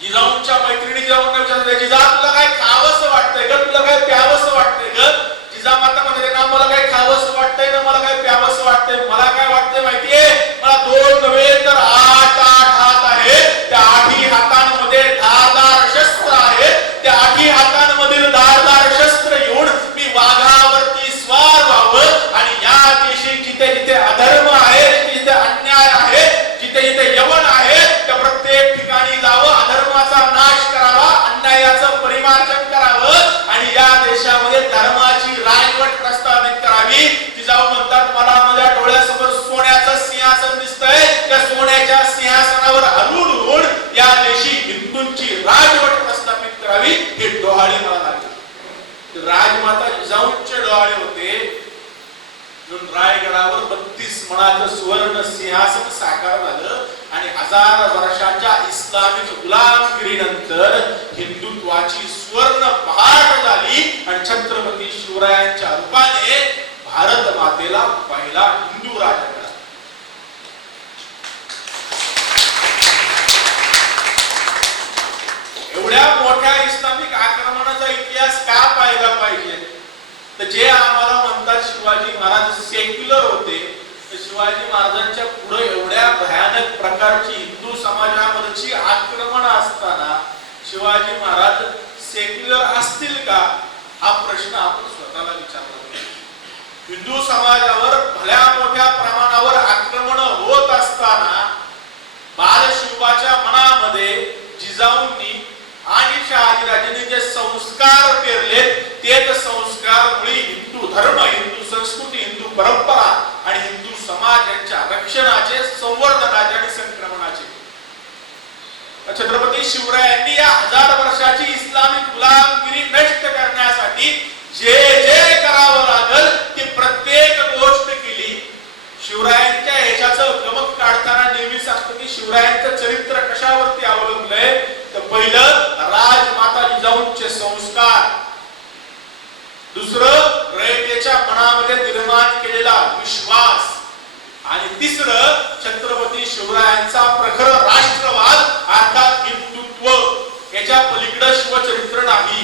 जिजाऊंच्या मैत्रिणी जिजाऊंना विचारतात, जिजा तुला काय खावंसं वाटतंय ग? तुला काय प्यावंसं वाटतंय ग? जिजामाता म्हणते ना, मला काय खावंसं वाटतंय ना मला काय प्यावंसं वाटतंय. मला काय वाटतंय माहितीये? मला 2 नव्हे तर 8 हात आहेत. त्या 8ही हातांमध्ये धारदार शस्त्र आहेत. त्या 8ही हातांमधील धारदार शस्त्र घेऊन मी वाघावरती स्वार व्हावं आणि या देशी जिथे जिथे अधर्म आहे, जिथे जिथे अन्याय आहे, जिथे जिथे यवन आहे, त्या प्रत्येक ठिकाणी जावं, अधर्माचा नाश करावा, अन्यायाचं परिमार्जन करावं आणि या देशामध्ये धर्माची राजवट प्रस्थापित करावी. जिजाऊ म्हणतात, मला माझ्या डोळ्यासमोर सोन्याचं सिंहासन दिसतंय. त्या सोन्याच्या सिंहासनावर आरूढ होऊन या देशी हिंदूंची राजवट प्रस्थापित करावी. हे डोहाळे मला लागले. राजमाता जिजाऊंचे डोहाळे होते. रायगडावर 32 मणाचं सुवर्ण सिंहासन साकार झालं आणि 1000 वर्षाच्या इस्लामिक गुलामगिरीनंतर हिंदुत्वाची स्वर्ण पहाट झाली आणि छत्रपती शिवरायांच्या रूपाने भारत मातेला पहिला हिंदू राजा मिळाला. एवढ्या मोठ्या इस्लामिक आक्रमणाचा इतिहास का पाहायला पाहिजे? तर जे आम्हाला म्हणतात शिवाजी महाराज सेक्युलर होते, तर शिवाजी महाराजांच्या पुढे एवढ्या भयानक प्रकारची हिंदू समाजावरची आक्रमण असताना शिवाजी महाराज सेक्युलर असतील का? हा प्रश्न आपण स्वतःला विचारला पाहिजे. हिंदू समाजावर भल्या मोठ्या प्रमाणावर आक्रमण होत असताना बालशिवाच्या मनामध्ये जिजाऊंनी आणि शहाजीराजांनी जे संस्कार पेरले तेच संस्कार मुळी हिंदू धर्म, हिंदू संस्कृती, हिंदू परंपरा आणि हिंदू समाज यांच्या रक्षणाचे, संवर्धनाचे आणि संक्रमणाचे. छत्रपती शिवरायांनी या 1000 वर्षाची इस्लामिक गुलामगिरी नष्ट करण्यासाठी जे जे करावं लागल ती प्रत्येक गोष्ट केली. शिवरायांच्या ह्याच्याचं गमक काढताना नेहमी सांगतो की शिवरायांचं चरित्र कशावरती अवलंबलंय? तर पहिलं राजमाता मनामध्ये निर्माण केलेला विश्वास, आणि तिसरं छत्रपती शिवरायांचा प्रखर राष्ट्रवाद अर्थात हिंदुत्व, याच्या पलीकडे शिवचरित्र नाही.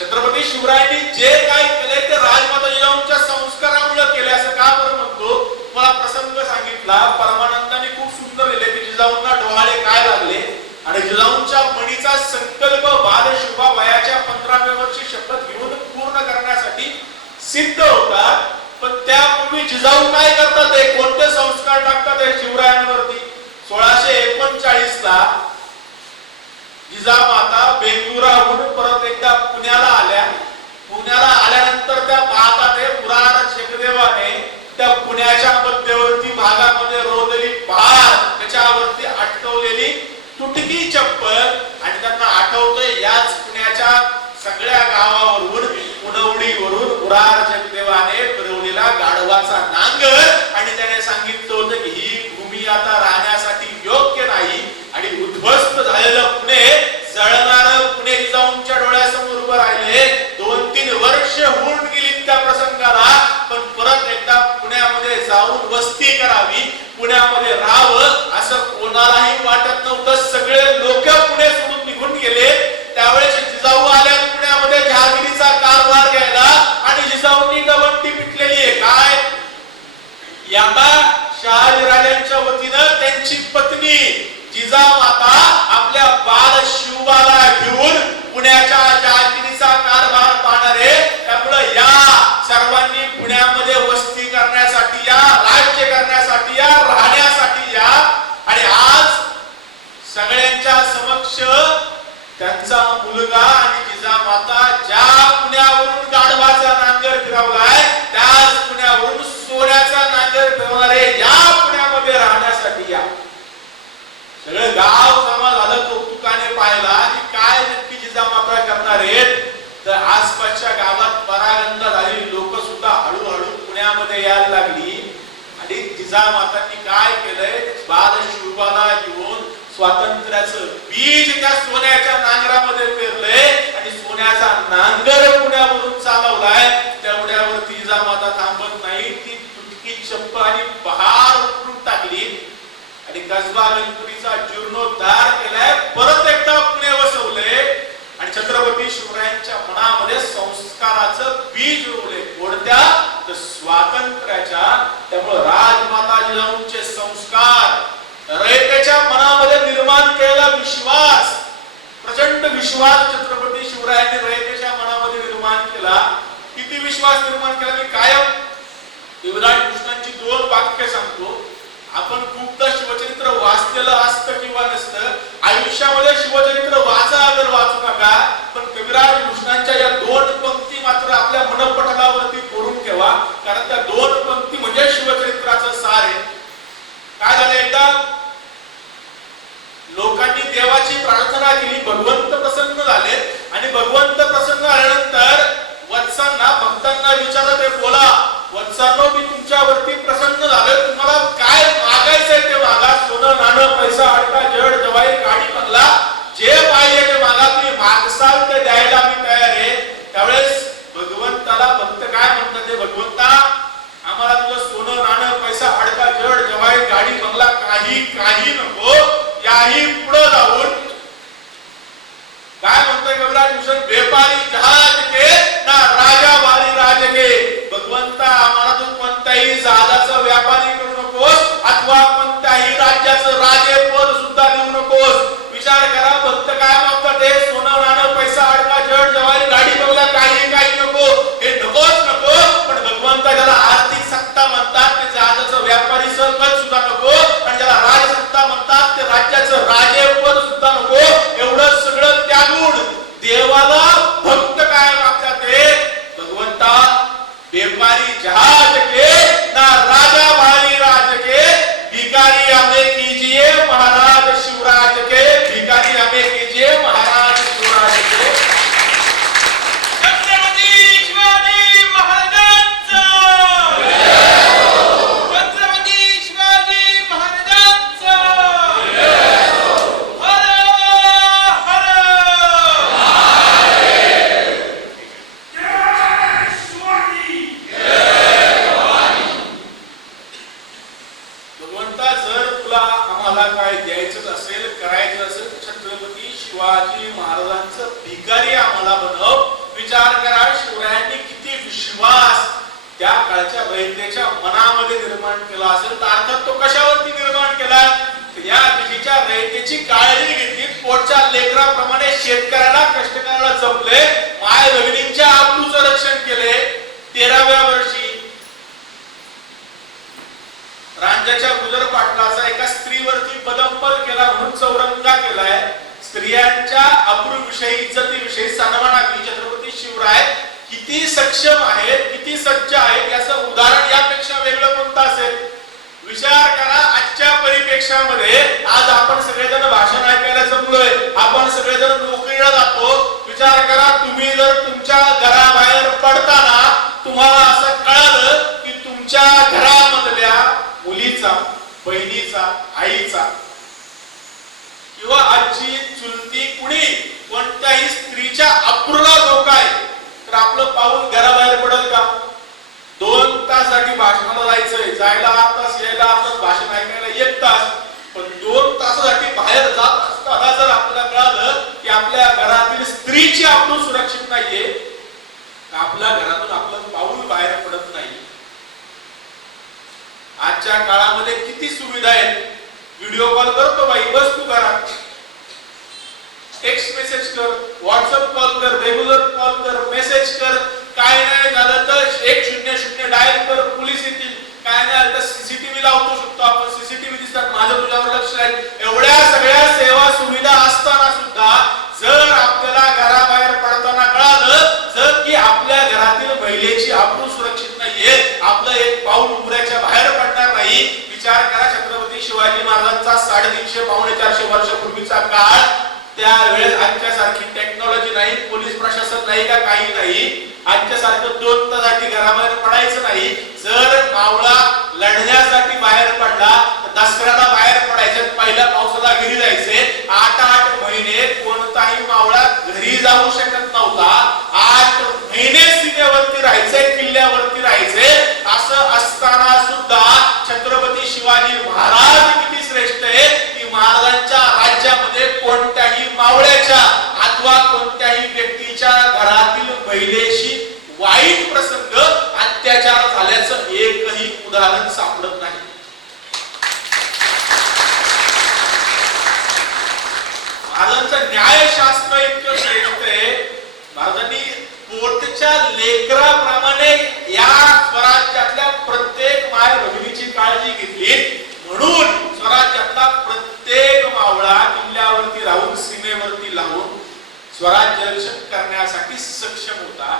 छत्रपती शिवरायांनी जे काय केले ते राजमाता जिजाऊंच्या संस्कारामुळे केले असं का बरं म्हणतो? मला प्रसंग सांगितला, परमानंदांनी खूप सुंदर लिहिले की जिजाऊंना डोहाळे काय लागले आणि जिजाऊंच्या मणीचा संकल्प बालशोभा वयाच्या 15व्या वर्षी शपथ घेऊन पूर्ण करण्यासाठी सिद्ध होता. पण त्यापूर्वी जिजाऊ काय करतात, कोणते संस्कार टाकतात शिवरायांवरती? 1639 ला जिजामाता बेंगुराहून परत एकदा पुण्याला आल्या. पुण्याला आल्यानंतर त्या पाहतात मुरार शेकदेवाने त्या पुण्याच्या मध्यवर्ती भागामध्ये रोवलेली पहार, त्याच्यावरती अटकवलेली तुटकी चप्पल, आणि त्यांना आठवतंय याच पुण्याच्या सगळ्या गावावरून पुनवडीवरून मुरार शेकदेवाने फिरवलेला गाढवाचा नांगर, आणि त्याने सांगितलं होतं की ही भूमी आता राहण्यासाठी योग्य नाही, आणि उद्ध्वस्त झालेलं पुणे, जळणारं पुणे जिजाऊंच्या डोळ्यासमोर उभं राहिले. 2-3 वर्ष होऊन गेली त्या प्रसंगाला, पण परत एकदा पुण्यामध्ये जाऊन वस्ती करावी, पुण्यामध्ये राहावं असं कोणालाही वाटत नव्हतं. सगळे लोक पुणे सोडून निघून गेले. त्यावेळेस जिजाऊ आल्या पुण्यामध्ये जहागिरीचा कारभार घ्यायला, आणि जिजाऊंनी गवंडी पिटलेली आहे काय? याता शहाजीराजांच्या वतीनं त्यांची पत्नी जिजामाता आपल्या बाल शिवबाला घेऊन पुण्याच्या जहागिरीचा कारभार पाहणारे. त्यामुळे या सर्वांनी पुण्यामध्ये वस्ती करण्यासाठी या, राज्य करण्यासाठी या, राहण्यासाठी या, आणि आज सगळ्यांच्या समक्ष त्यांचा मुलगा आणि जिजामाता ज्या पुण्यावरून गाढवाचा नांगर फिरवलाय, त्याच पुण्यावरून सोन्याचा नांगर फिरवणारे या पुण्यामध्ये राहण्यासाठी या. सगळं गाव जमा झालं, कौतुकाने पाहिला की काय नक्की जिजामाता करणार आहेत. तर आसपासच्या गावात परागंदा झालेली लोक सुद्धा हळूहळू पुण्यामध्ये यायला लागली, आणि जिजामातांनी काय केलंय, बाल शिवबाला घेऊन स्वातंत्र्याचं बीज त्या सोन्याच्या नांगरामध्ये पेरलंय, आणि सोन्याचा नांगर पुण्यावरून चालवलाय. तेवढ्यावरती जिजामाता थांबत नाही, ती तुटकी चप्पल आणि पहार उकरून टाकली, आणि कसबा गणपतीचा जीर्णोद्धार केलाय, परत एकदा पुणे वसवले, आणि छत्रपती शिवरायांच्या मनामध्ये संस्काराचं बीज रोवले. कोणत्या? तर स्वातंत्र्याच्या. त्यामुळे राजमाता जिजाऊंचे संस्कार, रयतेच्या मनामध्ये निर्माण केलेला विश्वास, प्रचंड विश्वास छत्रपती शिवरायांनी रयतेच्या मनामध्ये निर्माण केला. किती विश्वास निर्माण केला? मी कायम युवराज कृष्णांची 2 वाक्य सांगतो. आपण खूपदा शिवचरित्र वाचलेलं असतं किंवा नसतं, आयुष्यामध्ये शिवचरित्र वाचा अगर वाचू नका, पण कविराज कृष्णांच्या या 2 पंक्ती मात्र आपल्या मनपटलावरती कोरून ठेवा, कारण त्या 2 पंक्ती म्हणजे शिवचरित्राचं सार आहे. काय झालं, एकदा लोकांनी देवाची प्रार्थना केली, भगवंत प्रसन्न झाले, आणि भगवंत प्रसन्न झाल्यानंतर वत्सांना, भक्तांना विचारत, बोला वत्सांनो, मी तुमच्यावरती प्रसन्न झाले, तुम्हाला काय मागायचंय ते मागा, सोनं नाणं पैसा अडका जड जवाई गाडी बंगला, जे पाहिजे ते मागा, तुम्ही मागसाल ते द्यायला मी तयार आहे. त्यावेळेस भगवंताला भक्त काय म्हणतात, ते भगवंता आम्हाला तुझं सोनं नाणं पैसा अडका जड जवाई गाडी बंगला काही नको, याही पुढे जाऊन काय म्हणतोय कविराज भूषण, व्यापारी जहाज के ना राजा वारी राज के. भगवंता आम्हाला तू कोणत्याही जहाजाचा व्यापारी करू नकोस, अथवा कोणत्याही राज्याचं राजे पद सुद्धा देऊ नकोस. विचार करा, भक्त काय मागतात, हे सोनं नाणं पैसा अडका जड जवारी गाडी बंगला काही नको, हे नकोच नको. पण भगवंता ज्याला आर्थिक सत्ता म्हणतात ते जहाजाचं व्यापारी पद सुद्धा नको, आणि ज्याला राजसत्ता म्हणतात ते राज्य शिवाजी महाराजांचं भिकारी आम्हाला बनव. विचार करा, शिवरायांनी किती विश्वास त्या काळच्या रयतेच्या मनामध्ये निर्माण केला असेल. तर अर्थात तो कशावरती निर्माण केला? या दिशेच्या रयतेची काळजी घेतली, पोटच्या लेकराप्रमाणे शेतकऱ्याला कष्टकऱ्याला जपले, माय भगिनींच्या आबरूचं रक्षण केले. 13व्या वर्षी रांजाच्या गुजर पाटलाचा एका स्त्रीवरती पदंपल केला म्हणून चौरंगा केलाय. स्त्रियांच्या अब्रूविषयी, इज्जतीविषयी सन्मानाविषयी छत्रपती शिवराय किती सक्षम आहेत, किती सज्ज आहेत याचं उदाहरण यापेक्षा वेगळं कोणतं असेल? विचार करा, आजच्या परिप्रेक्षामध्ये आज आपण सगळेजण भाषण ऐकायला जमलोय, आपण सगळेजण नोकरीला जातो. विचार करा, तुम्ही जर तुमच्या घराबाहेर पडताना तुम्हाला असं कळालं की तुमच्या घरामधल्या मुलीचा, बहिणीचा, आईचा किंवा आजी, चुलती, कुणी कोणत्याही स्त्रीच्या अब्रूला धोका आहे, तर आपलं पाऊल घराबाहेर पडेल का? 2 तासासाठी भाषणाला जायचंय, जायला 8 तास, यायला 8 तास, भाषण ऐकायला 1 तास, पण 2 तासासाठी बाहेर जात असताना जर आपल्याला कळालं की आपल्या घरातील स्त्रीची अब्रू सुरक्षित नाहीये, आपल्या घरातून आपलं पाऊल बाहेर पडत नाही. आजच्या काळामध्ये किती सुविधा आहेत. व्हिडिओ कॉल करतो बाई, बस तू घरात, टेक्स्ट मेसेज कर, व्हॉट्सअप कॉल कर, रेग्युलर कॉल कर, मेसेज कर. काय नाही झालं तर 100 डायल कर, पोलीस येतील. काय नाही झालं तर सीसीटीव्ही लावतो शकतो आपण, सीसीटीव्ही दिसतात, माझं तुझ्यावर लक्ष आहे. एवढ्या सगळ्या सेवा सुविधा असताना सुद्धा जर आपल्याला घराबाहेर पडताना कळालं जर की आपल्या घरातील महिलेची अब्रू सुरक्षित नाहीये, आपलं एक पाऊल उमऱ्याच्या बाहेर पडणार नाही. विचार करा, छत्रपती शिवाजी महाराजांचा 350-450 वर्षापूर्वीचा काळ, त्यावेळेस आजच्या सारखी टेक्नॉलॉजी नाही, पोलीस प्रशासन नाही का काही नाही. आजच्या सारखं 2 तासासाठी घराबाहेर पडायचं नाही. जर मावळा लढण्यासाठी बाहेर पडला तर दसऱ्याला बाहेर पडायचं, पहिल्या पावसाला घरी जायचे. 8 महिने कोणताही मावळा घरी जाऊ शकत नव्हता. 8 महिने सीमेवरती राहायचे, किल्ल्यावरती राहायचे. असं असताना सुद्धा छत्रपती शिवाजी महाराज किती श्रेष्ठ आहे की महाराजांच्या राज्यामध्ये कोणत्याही मावळ्याच्या अथवा कोणत्याही व्यक्तीच्या घरातील महिलेशी वाईट प्रसंग, अत्याचार झाल्याचं एकही उदाहरण सापडत नाही. महाराजांचं न्यायशास्त्र इतकं श्रेष्ठ आहे. महाराजांनी पोटच्या लेकराप्रमाणे या स्वराज्यातल्या प्रत्येक माय भगिनीची काळजी घेतली. म्हणून स्वराज्यातला प्रत्येक मावळा किल्ल्यावरती राहून, सीमेवरती लावून स्वराज्य रक्षण करण्यासाठी सक्षम होता.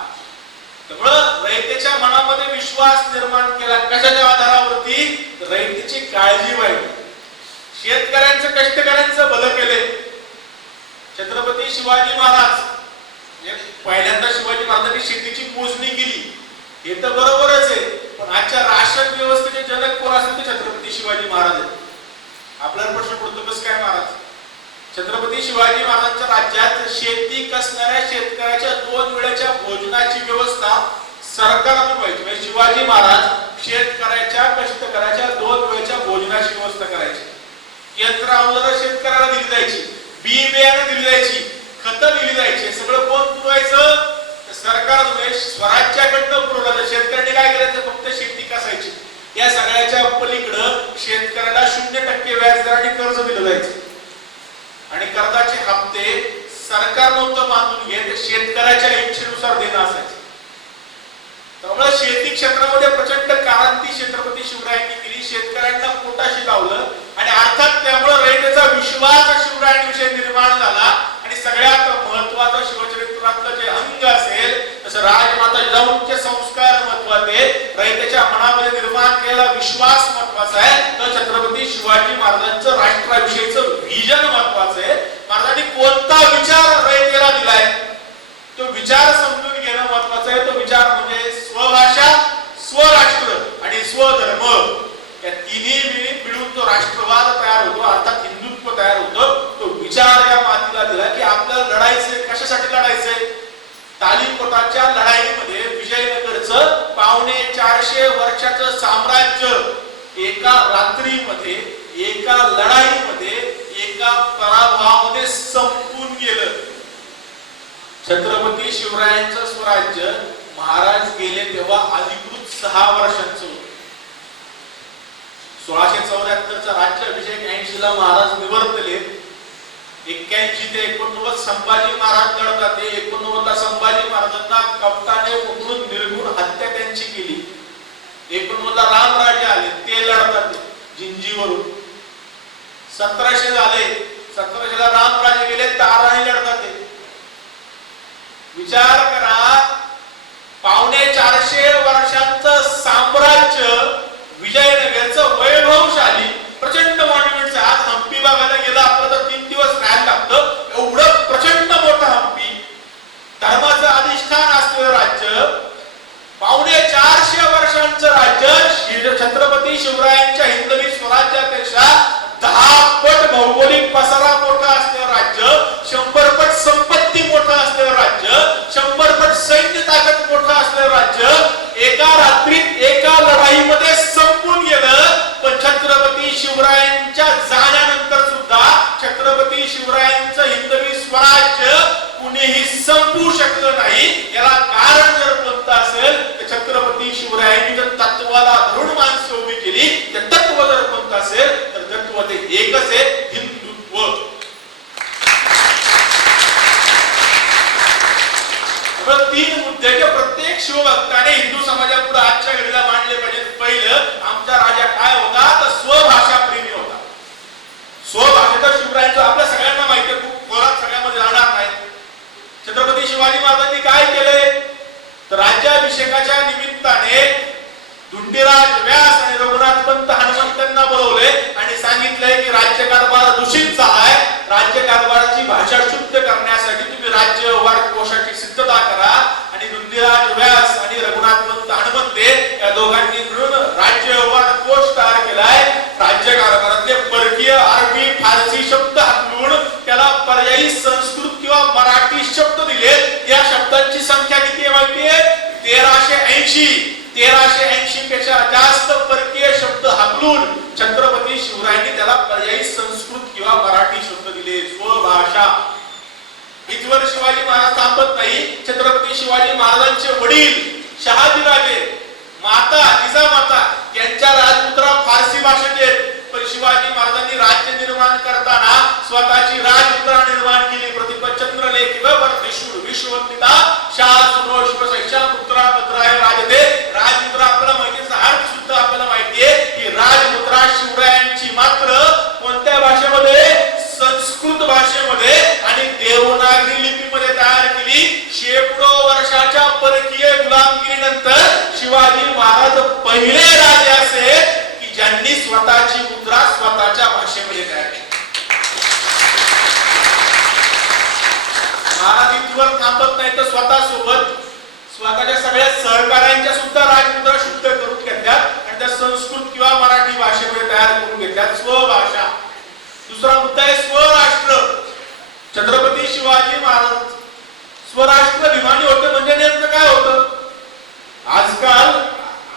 त्यामुळं रयतेच्या मनामध्ये विश्वास निर्माण केला. कशाच्या आधारावरती? रयतेची काळजी वाहिली, शेतकऱ्यांचं, कष्टकऱ्यांचं भलं केले. छत्रपती शिवाजी महाराज पहिल्यांदा शिवाजी महाराजांनी शेतीची मोजणी केली, हे तर बरोबरच आहे, पण आजच्या राशन व्यवस्थेचे जनक कोण असेल ते छत्रपती शिवाजी महाराज आहेत. आपल्याला प्रश्न पडतो कसं काय महाराज? छत्रपती शिवाजी महाराजांच्या राज्यात शेती कसणाऱ्या शेतकऱ्याच्या 2 वेळेच्या भोजनाची व्यवस्था सरकारकडून व्हायची. म्हणजे शिवाजी महाराज शेतकऱ्याच्या, कष्टकऱ्याच्या 2 वेळेच्या भोजनाची व्यवस्था करायची. यंत्रावर शेतकऱ्याला दिली जायची, बी बियाणे दिली जायची, खतं दिली जायची. सगळं कोण पुरवायचं? सरकारद्वारे स्वराज्याकडनं पुरवलं जायचं. शेतकऱ्यांनी काय करायचं? फक्त शेती कसायची. या सगळ्याच्या पलीकडं शेतकऱ्याला 0% व्याजदराने कर्ज दिलं जायचं आणि कर्जाचे हप्ते सरकार नव्हतं बांधून घेत, शेतकऱ्याच्या इच्छेनुसार देणं असायचं. त्यामुळे शेती क्षेत्रामध्ये प्रचंड क्रांती छत्रपती शिवरायांनी केली, शेतकऱ्यांना पोटाशी लावलं आणि अर्थात त्यामुळे रयतेचा विश्वास शिवरायांविषयी निर्माण झाला. आणि सगळ्यात महत्त्वाचं शिवचरित्रातलं जे अंग असेल तसं राजमाता जिजाऊंचे संस्कार महत्त्वाचे, रयतेच्या मनामध्ये निर्माण केलेला विश्वास महत्त्वाचा आहे. तर छत्रपती शिवाजी महाराजांचं राष्ट्राविषयीचं विजन महत्त्वाचं आहे. महाराजांनी कोणता विचार रयतेला दिलाय तो विचार समजून घेणं महत्त्वाचं आहे. तो विचार म्हणजे स्वभाषा, स्वराष्ट्र आणि स्वधर्म, या तिन्ही मिळून जो राष्ट्रवाद तयार होतो, अर्थात हिंदुत्व तयार होतं. तो विचार या मातीला दिला की आपल्याला लढायचंय. कशासाठी लढायचंय? तालीकोटाच्या लढाईमध्ये विजयनगरचं 450 वर्षाचं साम्राज्य एका रात्रीमध्ये, एका लढाईमध्ये, एका एका पराभवामध्ये संपून गेलं. छत्रपती शिवरायांचं स्वराज्य महाराज गेले तेव्हा अधिकृत 6 वर्षांचं होतं. 1674चा राज्याभिषेक 80 ला महाराज निवर्तले. 81 ते 89 संभाजी महाराज लढतात. 89 ला संभाजी महाराजांना कप्ताने पकडून निर्घुण हत्या त्यांची केली. 89 ला रामराजे आले, ते लढतात जिंजीवरून. 1700 झाले, 1700 ला रामराजे गेले, ताराणी लढतात. विचार करा, 450 वर्षांचं साम्राज्य विजयनगरचं वैभवशाली प्रचंड मॉन्युमेंट्स. आज हम्पी बघायला गेलं आपलं तर 3 दिवस राहायला लागतं. एवढं प्रचंड मोठं हम्पी, धर्माचं अधिष्ठान असलेलं राज्य, 450 वर्षांचं राज्य छत्रपती शिवरायांच्या हिंदवी स्वराज्यापेक्षा 10 पट भौगोलिक पसारा मोठा असलेलं राज्य, 100 पट संपत्ती मोठं असलेलं राज्य, 100 पट सैन्य ताकद मोठं असलेलं राज्य एका रात्रीत एका लढाईमध्ये संपून गेलं. पण छत्रपती शिवरायांच्या जाण्यानंतर सुद्धा छत्रपती शिवरायांचं हिंदवी स्वराज्य कुणीही संपू शकलं नाही. याला कारण जर कोणतं असेल तर छत्रपती शिवरायांनी जर तत्वाला धरून माणसं उभी केली, तर तत्व जर कोणतं असेल तर तत्व ते एकच आहे, हिंदुत्व. तीन मुद्दे प्रत्येक शिवभक्ताने हिंदू समाजापुढे आजच्या घडीला मांडले पाहिजेत. पहिलं, आमचा राजा काय होता तर स्वभाषा प्रेमी होता. स्वभाषेचा शिवरायांचं आपल्या सगळ्यांना माहिती आहे, खूप खोलात सगळ्यामध्ये जाणार नाही. छत्रपती शिवाजी महाराजांनी काय केलंय तर राज्याभिषेकाच्या निमित्ताने धुंडीराज व्यास आणि रघुनाथ पंत हनुमंतांना बोलवले आणि सांगितलंय की राज्यकारभार दूषित झालाय. राज्यकारभाराची भाषा शुद्ध करण्यासाठी तुम्ही राज्य वार कोशाची सिद्धता करा. आणि धुंडीराज व्यास आणि रघुनाथ पंत हनुमंते या दोघांनी मिळून राज्य वार कोश तयार केलाय. राज्यकारभारातले परकीय अरबी फारसी शब्द हटवून त्याला पर्यायी संस्कृत किंवा मराठी शब्द दिले. या शब्दांची संख्या किती आहे माहितीये? 1380. 1380 पेक्षा जास्त परकीय शब्द हटवून छत्रपती शिवरायांनी त्याला पर्यायी संस्कृत किंवा मराठी शब्द दिले. स्वभाषा. इथवर शिवाजी महाराज थांबत नाही. छत्रपती शिवाजी महाराजांचे वडील शहाजीराजे, माता जिजामाता यांच्या राजपुत्रा फारसी भाषेत आहेत. पण शिवाजी महाराजांनी राज्य निर्माण करताना स्वतःची राजमुद्रा निर्माण केली. प्रतिपचंद्र लेख विश्ववंदिता शासनो शिवसैषा मुद्रा मुद्राय राजते. राजमुद्रा आपल्याला माहिती आहे, अर्थ सुद्धा आपल्याला माहिती आहे की राजमुद्रा शिवरायांची मात्र कोणत्या भाषेमध्ये? संस्कृत भाषेमध्ये आणि देवनागरी लिपीमध्ये तयार केली. शेकडो वर्षाच्या परकीय गुलामगिरीनंतर शिवाजी महाराज पहिले राजे असे की ज्यांनी स्वतःची मुद्रा स्वतःच्या भाषेमध्ये तयार केली. महाराज इथवर थांबत नाही तर स्वतः सोबत स्वतःच्या सगळ्या सहकार्यांच्या सुद्धा राजमुद्रा शुद्ध करून घेतल्यात आणि त्या संस्कृत किंवा मराठी भाषेमध्ये तयार करून घेतल्यात. स्वभाषा. दुसरा मुद्दा आहे स्वराष्ट्र. छत्रपती शिवाजी महाराज स्वराष्ट्र अभिमानी होते. म्हणजे नेमकं काय होतं? आजकाल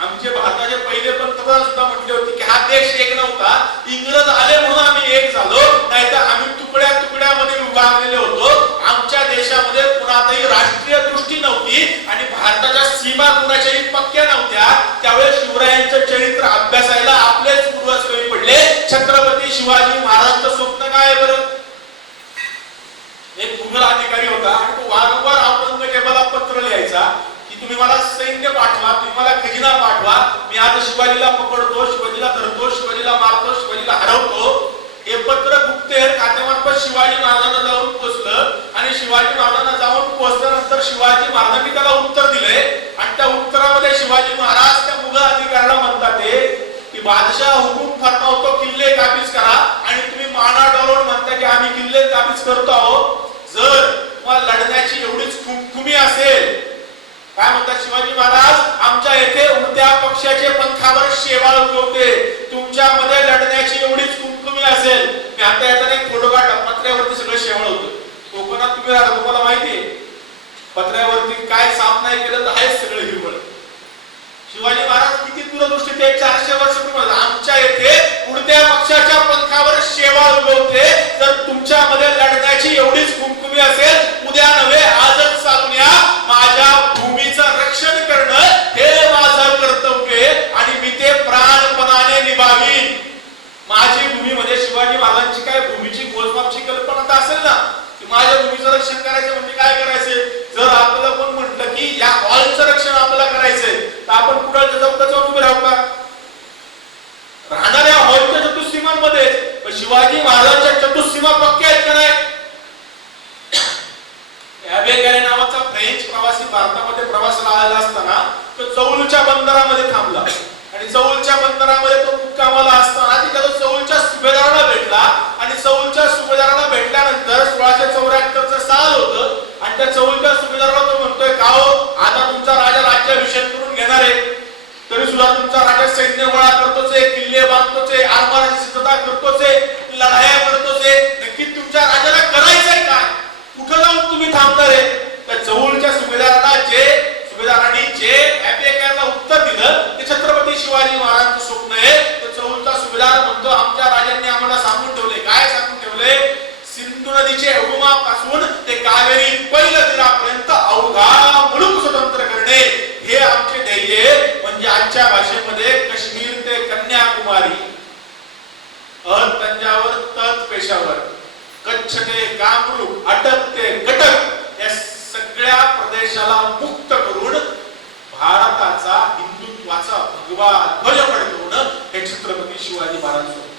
आमचे भारताचे पहिले पंतप्रधान सुद्धा म्हटले होते की हा देश एक नव्हता, इंग्रज आले म्हणून आम्ही एक झालो, नाहीतर आम्ही तुकड्या तुकड्यामध्ये विभागलेले होतो. आमच्या देशामध्ये कुणातही राष्ट्रीय दृष्टी नव्हती आणि भारताच्या सीमा कुणाच्याही पक्क्या नव्हत्या. त्यावेळेस शिवरायांचं चरित्र अभ्यासायला आपलेच पूर्वज कमी पडले. छत्रपती शिवाजी महाराजांचं स्वप्न काय बरं? एक मुघल अधिकारी होता आणि तो वारंवार औरंगजेबाला पत्र लिहायचा की तुम्ही मला सैन्य पाठवा, तुम्ही मला खजिना पाठवा. मी आज शिवाजीला पकडतो, शिवाजीला धरतो, शिवाजीला मारतो, शिवाजीला हरवतो. हे पत्र गुप्तहेर खात्यामार्फत शिवाजी महाराजांना जाऊन पोहोचलं आणि शिवाजी महाराजांना जाऊन पोहोचल्यानंतर शिवाजी महाराजांनी त्याला उत्तर दिले आणि त्या उत्तरामध्ये शिवाजी महाराज त्या मुघल अधिकाऱ्याला म्हणतात की बादशाह हुकूम फरमावतो किल्ले काबीज करा आणि तुम्ही माना डोलवून म्हणता की आम्ही किल्ले काबीज करतो आहोत. जर तुम्हाला लढण्याची एवढीच खुमखुमी असेल, काय म्हणतात शिवाजी महाराज, आमच्या येथे उडत्या पक्षाचे पंखावर शेवाळ उगवते. तुमच्यामध्ये लढण्याची एवढीच खुमखुमी असेल. मी आता येताना एक फोटो काढला, पत्र्यावरती सगळं शेवाळ होतं. कोकणात तुम्ही राहता, तुम्हाला माहिती आहे पत्र्यावरती काय साफ नाही केलं तर आहेच सगळं हिरवळ. शिवाजी महाराज किती दूर दूरदृष्टी ते 400 वर्षापूर्वी आमच्या येथे उडत्या पक्षाच्या पंखावर शेवाळ उगवते. जर तुमच्यामध्ये लढण्याची एवढीच कुमकुमी असेल, उद्या नव्हे आजच चालून या. माझ्या भूमीचं रक्षण करणं हे माझं कर्तव्य आणि मी ते प्राणपणाने निभावीन. माझी भूमी म्हणजे शिवाजी महाराजांची काय भूमीची मोजमापची कल्पना तर असेल ना, की माझ्या भूमीचं रक्षण करायचं म्हणजे काय करायचंय. जर आपल्याला कोण म्हटलं की या हॉलचं रक्षण आपल्याला करायचंय, तर आपण कुठं जाऊन उभे राहू का? राहणाऱ्या हॉलच्या चतुष्सीमांमध्ये. पण शिवाजी महाराजांच्या चतुष्सीमा पक्क्या आहेत का नाही? ॲबेगारे नावाचा फ्रेंच प्रवासी भारतामध्ये प्रवासाला आलेला असताना तो चौलच्या बंदरामध्ये थांबला आणि चौलच्या बंदरामध्ये तो मुक्कामाला असताना तिथे तो चौलच्या सुभेदाराला भेटला आणि चौलच्या सुभेदाराला भेटल्यानंतर 1674 साल होतं आणि त्या चौलच्या सुभेदाराला तो म्हणतोय, का हो आता तुमचा राजा राज्याभिषेक करून घेणार आहे, तरी सुद्धा तुमचा राजा सैन्य गोळा करतोच आहे, किल्ले बांधतोच आहे, आरमाराची सिद्धता करतोच आहे, लढाया करतोच आहे. नक्की तुमच्या राजाला करायचंय काय? कुठं जाऊन तुम्ही थांबणार आहे? त्या चौलच्या सुभेदारांनी जे ॲबेगारला उत्तर दिलं ते छत्रपती शिवाजी महाराजांचं स्वप्न आहे. तो चौलचा सुभेदार म्हणतो, आमच्या राजांनी आम्हाला सांगून ठेवले. काय सांगून ठेवले? सिंधू नदीचे उगमापासून ते कावेरी पहिल्या तीरापर्यंत अवघा मुलुक स्वतंत्र करणे हे आमचे ध्येय. म्हणजे आजच्या भाषेमध्ये काश्मीर ते कन्याकुमारी, तंजावर तत पेशावर, कच्छ ते कामरूप, अटक ते कटक या सगळ्या प्रदेशाला मुक्त करून भारताचा हिंदुत्वाचा भगवा ध्वज फडकवणं हे छत्रपती शिवाजी महाराज स्वप्न.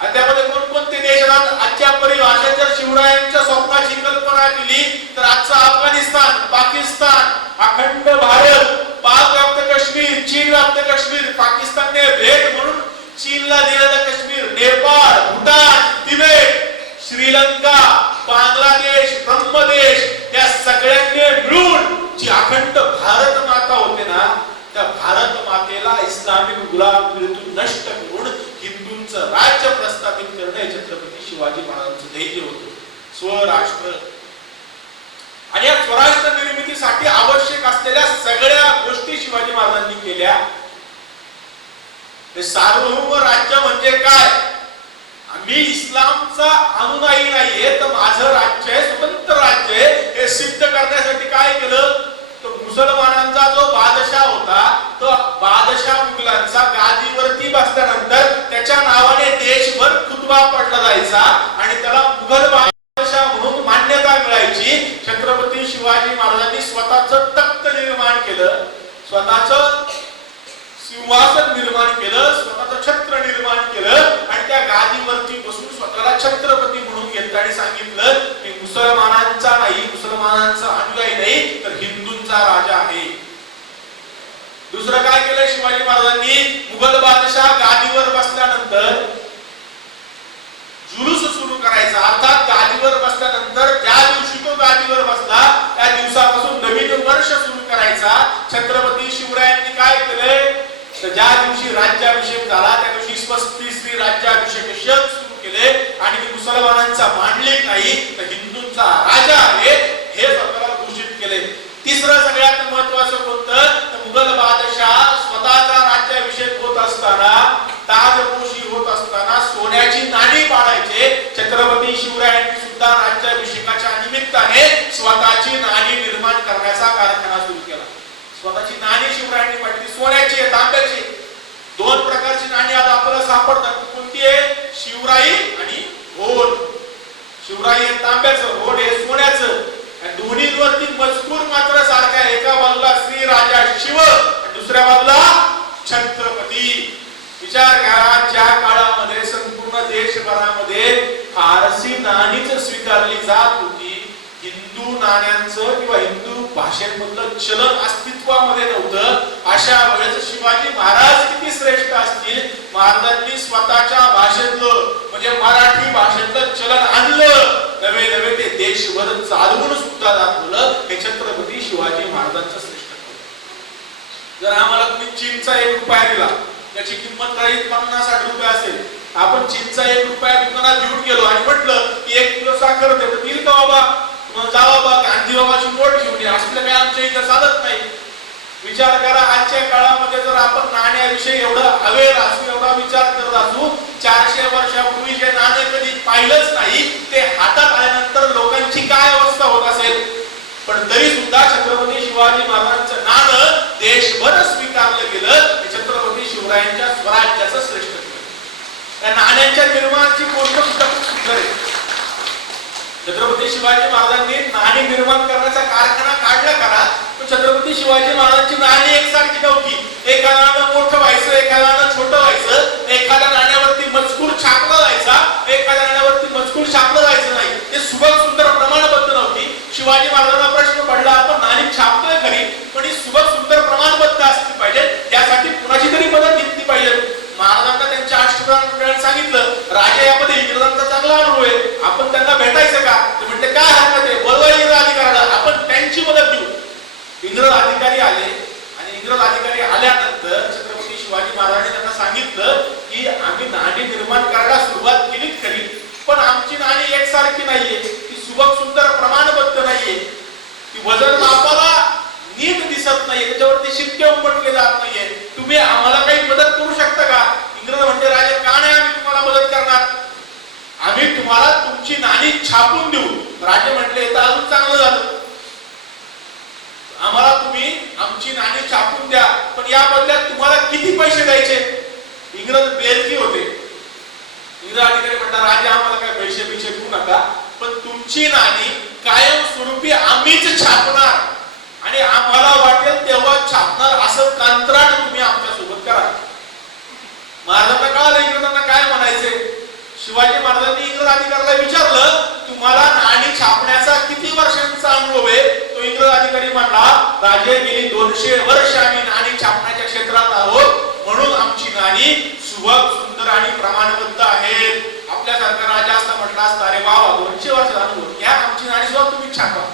आणि त्यामध्ये कोणकोणते देश आहेत? आजच्या परिभाषेत जर शिवरायांच्या स्वप्नाची कल्पना केली तर आजचा अफगाणिस्तान, पाकिस्तान, अखंड भारत, पाक व्याप्त काश्मीर, चीन व्याप्त काश्मीर, पाकिस्तानने भेट म्हणून चीनला दिलेला काश्मीर, नेपाळ, भूटान, तिबेट, श्रीलंका, बांगलादेश, ब्रह्मदेश या सगळ्यांनी मिळून जी अखंड भारत माता होते ना, त्या भारत मातेला इस्लामिक गुलामीतून नष्ट करून हिंदूंचं राज्य प्रस्थापित करणे छत्रपती शिवाजी महाराजांचं ध्येय होतं. स्वराष्ट्र आणि या स्वराष्ट्र निर्मितीसाठी आवश्यक असलेल्या सगळ्या गोष्टी शिवाजी महाराजांनी केल्या. सार्वभौम राज्य म्हणजे काय? मी इस्लामचा अनुयायी नाहीये, तर माझं राज्य आहे, स्वतंत्र राज्य आहे, हे सिद्ध करण्यासाठी काय केलं? तो मुसलमानांचा जो बादशाह होता, तो बादशाह मुघलांचा गादीवरती बसल्यानंतर त्याच्या नावाने देशभर खुतबा पडला जायचा आणि त्याला मुघल बादशाह म्हणून मान्यता मिळायची. छत्रपती शिवाजी महाराजांनी स्वतःचं तख्त निर्माण केलं, स्वतःचं सिंहासन निर्माण केलं, स्वतःचं छत्र निर्माण केलं आणि त्या गादीवरती बसून स्वतःला छत्रपती म्हणून घेतलं आणि सांगितलं मी मुसलमानांचा नाही, मुसलमानांचा अनुयायी नाही, तर हिंदूंचा राजा आहे. दुसरं काय केलं शिवाजी महाराजांनी? मुघल बादशाह गादीवर बसल्यानंतर जुलूस सुरू करायचा. अर्थात गादीवर बसल्यानंतर ज्या दिवशी तो गादीवर बसला त्या दिवसापासून नवीन वर्ष सुरू करायचा. छत्रपती शिवरायांनी काय केलंय? तर ज्या दिवशी राज्याभिषेक झाला त्या दिवशी 35वी राज्याभिषेक सुरू केले आणि मी मुसलमानांचा मांडलिक नाही, तर हिंदूंचा राजा आहे हे स्वतःला घोषित केले. तिसरं सगळ्यात महत्वाचं कोणतं? तर मुघल बादशाह स्वतःचा राज्याभिषेक होत असताना, ताजपोशी होत असताना सोन्याची नाणी पाडायचे. छत्रपती शिवरायांनी सुद्धा राज्याभिषेकाच्या निमित्ताने स्वतःची नाणी निर्माण करण्याचा कारखाना सुरू केला. स्वतःची नाणी शिवरायांनी पाडली, सोन्याची आहे, तांब्याची. दोन प्रकारची नाणी आज आपल्याला सापडतात. कोणती आहे? शिवराई आणि घोड. शिवराई हे तांब्याचं, घोड हे सोन्याचं. आणि दोन्हीवरती मजकूर मात्र सारखा आहे. एका बाजूला श्री राजा शिव आणि दुसऱ्या बाजूला छत्रपती. विचार करा, ज्या काळामध्ये संपूर्ण देशभरामध्ये फारसी नाणीच स्वीकारली जात होती, हिंदू नाण्यांचं किंवा हिंदू भाषेमधलं चलन अस्तित्वामध्ये नव्हतं, अशा वेळेस शिवाजी महाराज किती श्रेष्ठ असतील. महाराजांनी स्वतःच्या भाषेतलं म्हणजे मराठी भाषेतलं चलन आणलं, नवे नवे ते देशभर चालवून सुद्धा दाखवलं. हे छत्रपती शिवाजी महाराजांचं श्रेष्ठ. जर आम्हाला तुम्ही चीनचा 1 रुपया दिला, त्याची किंमत काही 50-60 रुपये असेल, आपण चीनचा 1 रुपया दुकानात घेऊन गेलो आणि म्हटलं की 1 किलो साखर दे, तर दिल का बाबा? जावा बा गांधी बाबाची नोट घेऊन या. असलं काय आमच्या इथं चालत नाही. विचार करा, आजच्या काळामध्ये जर आपण नाण्याविषयी एवढं अवेअर असू, एवढा विचार करत असू, 400 वर्षापूर्वी जे नाणं कधी पाहिलंच नाही ते हातात आल्यानंतर लोकांची काय अवस्था होत असेल. पण तरी सुद्धा छत्रपती शिवाजी महाराजांचं नाणं देशभर स्वीकारलं गेलं. छत्रपती शिवरायांच्या स्वराज्याचं श्रेष्ठ केलं. त्या नाण्यांच्या निर्माणाची गोष्ट सुद्धा खूप सुंदर आहे. छत्रपती शिवाजी महाराजांनी नाणी निर्माण करण्याचा कारखाना काढला करा, पण छत्रपती शिवाजी महाराजांची नाणी एकसारखी नव्हती. एका नाणं मोठं व्हायचं, एका नाणं छोटं व्हायचं, एखाद्या नाण्यावरती मजकूर छापला जायचा, एखाद्या नाण्यावरती मजकूर छापला जायचं नाही. ते सुबक सुंदर प्रमाणबद्ध नव्हती. शिवाजी महाराजांना प्रश्न पडला, आपण नाणी छापतोय खरी, पण ही सुबक सुंदर प्रमाणबद्ध असली पाहिजे, यासाठी कुणाची तरी मदत घेतली पाहिजे. महाराजांना त्यांच्या अष्टप्रधान मंडळाने सांगितलं, राजा यामध्ये इंग्रजांचा चांगला अनुभव आहे, आपण त्यांना भेटायचं का? ते म्हटले काय हरकत आहे, बोलवा इंग्रज अधिकाऱ्याला, आपण त्यांची मदत घेऊ. इंग्रज अधिकारी आले आणि इंग्रज अधिकारी आल्यानंतर छत्रपती शिवाजी महाराजांनी त्यांना सांगितलं की आम्ही नाणी निर्माण करायला सुरुवात केलीच खरी, पण आमची नाणी एकसारखी नाहीये, ती सुबक सुंदर प्रमाणबद्ध नाहीये, ती वजन मापाला नीट दिसत नाहीये, त्याच्यावरती शिक्के उमटले जात नाहीये, तुम्ही आम्हाला काही मदत करू शकता का? इंग्रज म्हणते, राजे का नाही आम्ही तुम्हाला मदत करणार, आम्ही तुम्हाला तुमची नाणी छापून देऊ. राजे म्हटले तर अजून चांगलं झालं, आम्हाला तुम्ही आमची नाणी छापून द्या, पण या बदल्यात तुम्हाला किती पैसे द्यायचे? इंग्रज बेरकी होते. इंग्रज अधिकारी म्हणतात, राजे आम्हाला काय पैसे देऊ नका, पण तुमची नाणी कायमस्वरूपी आम्हीच छापणार आणि आम्हाला वाटेल तेव्हा छापणार, असं कंत्राट तुम्ही आमच्या सोबत करा. महाराजांना कळालं इंग्रजांना काय म्हणायचे. शिवाजी महाराजांनी इंग्रज अधिकाऱ्याला विचारलं, तुम्हाला नाणी छापण्याचा किती वर्षांचा अनुभव आहे? तो इंग्रज अधिकारी म्हणला, राजे गेली 200 वर्ष आम्ही नाणी छापण्याच्या क्षेत्रात आहोत, म्हणून आमची नाणी सुबक सुंदर आणि प्रमाणबद्ध आहेत. आपल्यासारखा राजा असता म्हटला असता, अरे बाबा 200 वर्षाचा अनुभव, घ्या आमची नाणी सुद्धा तुम्ही छापा.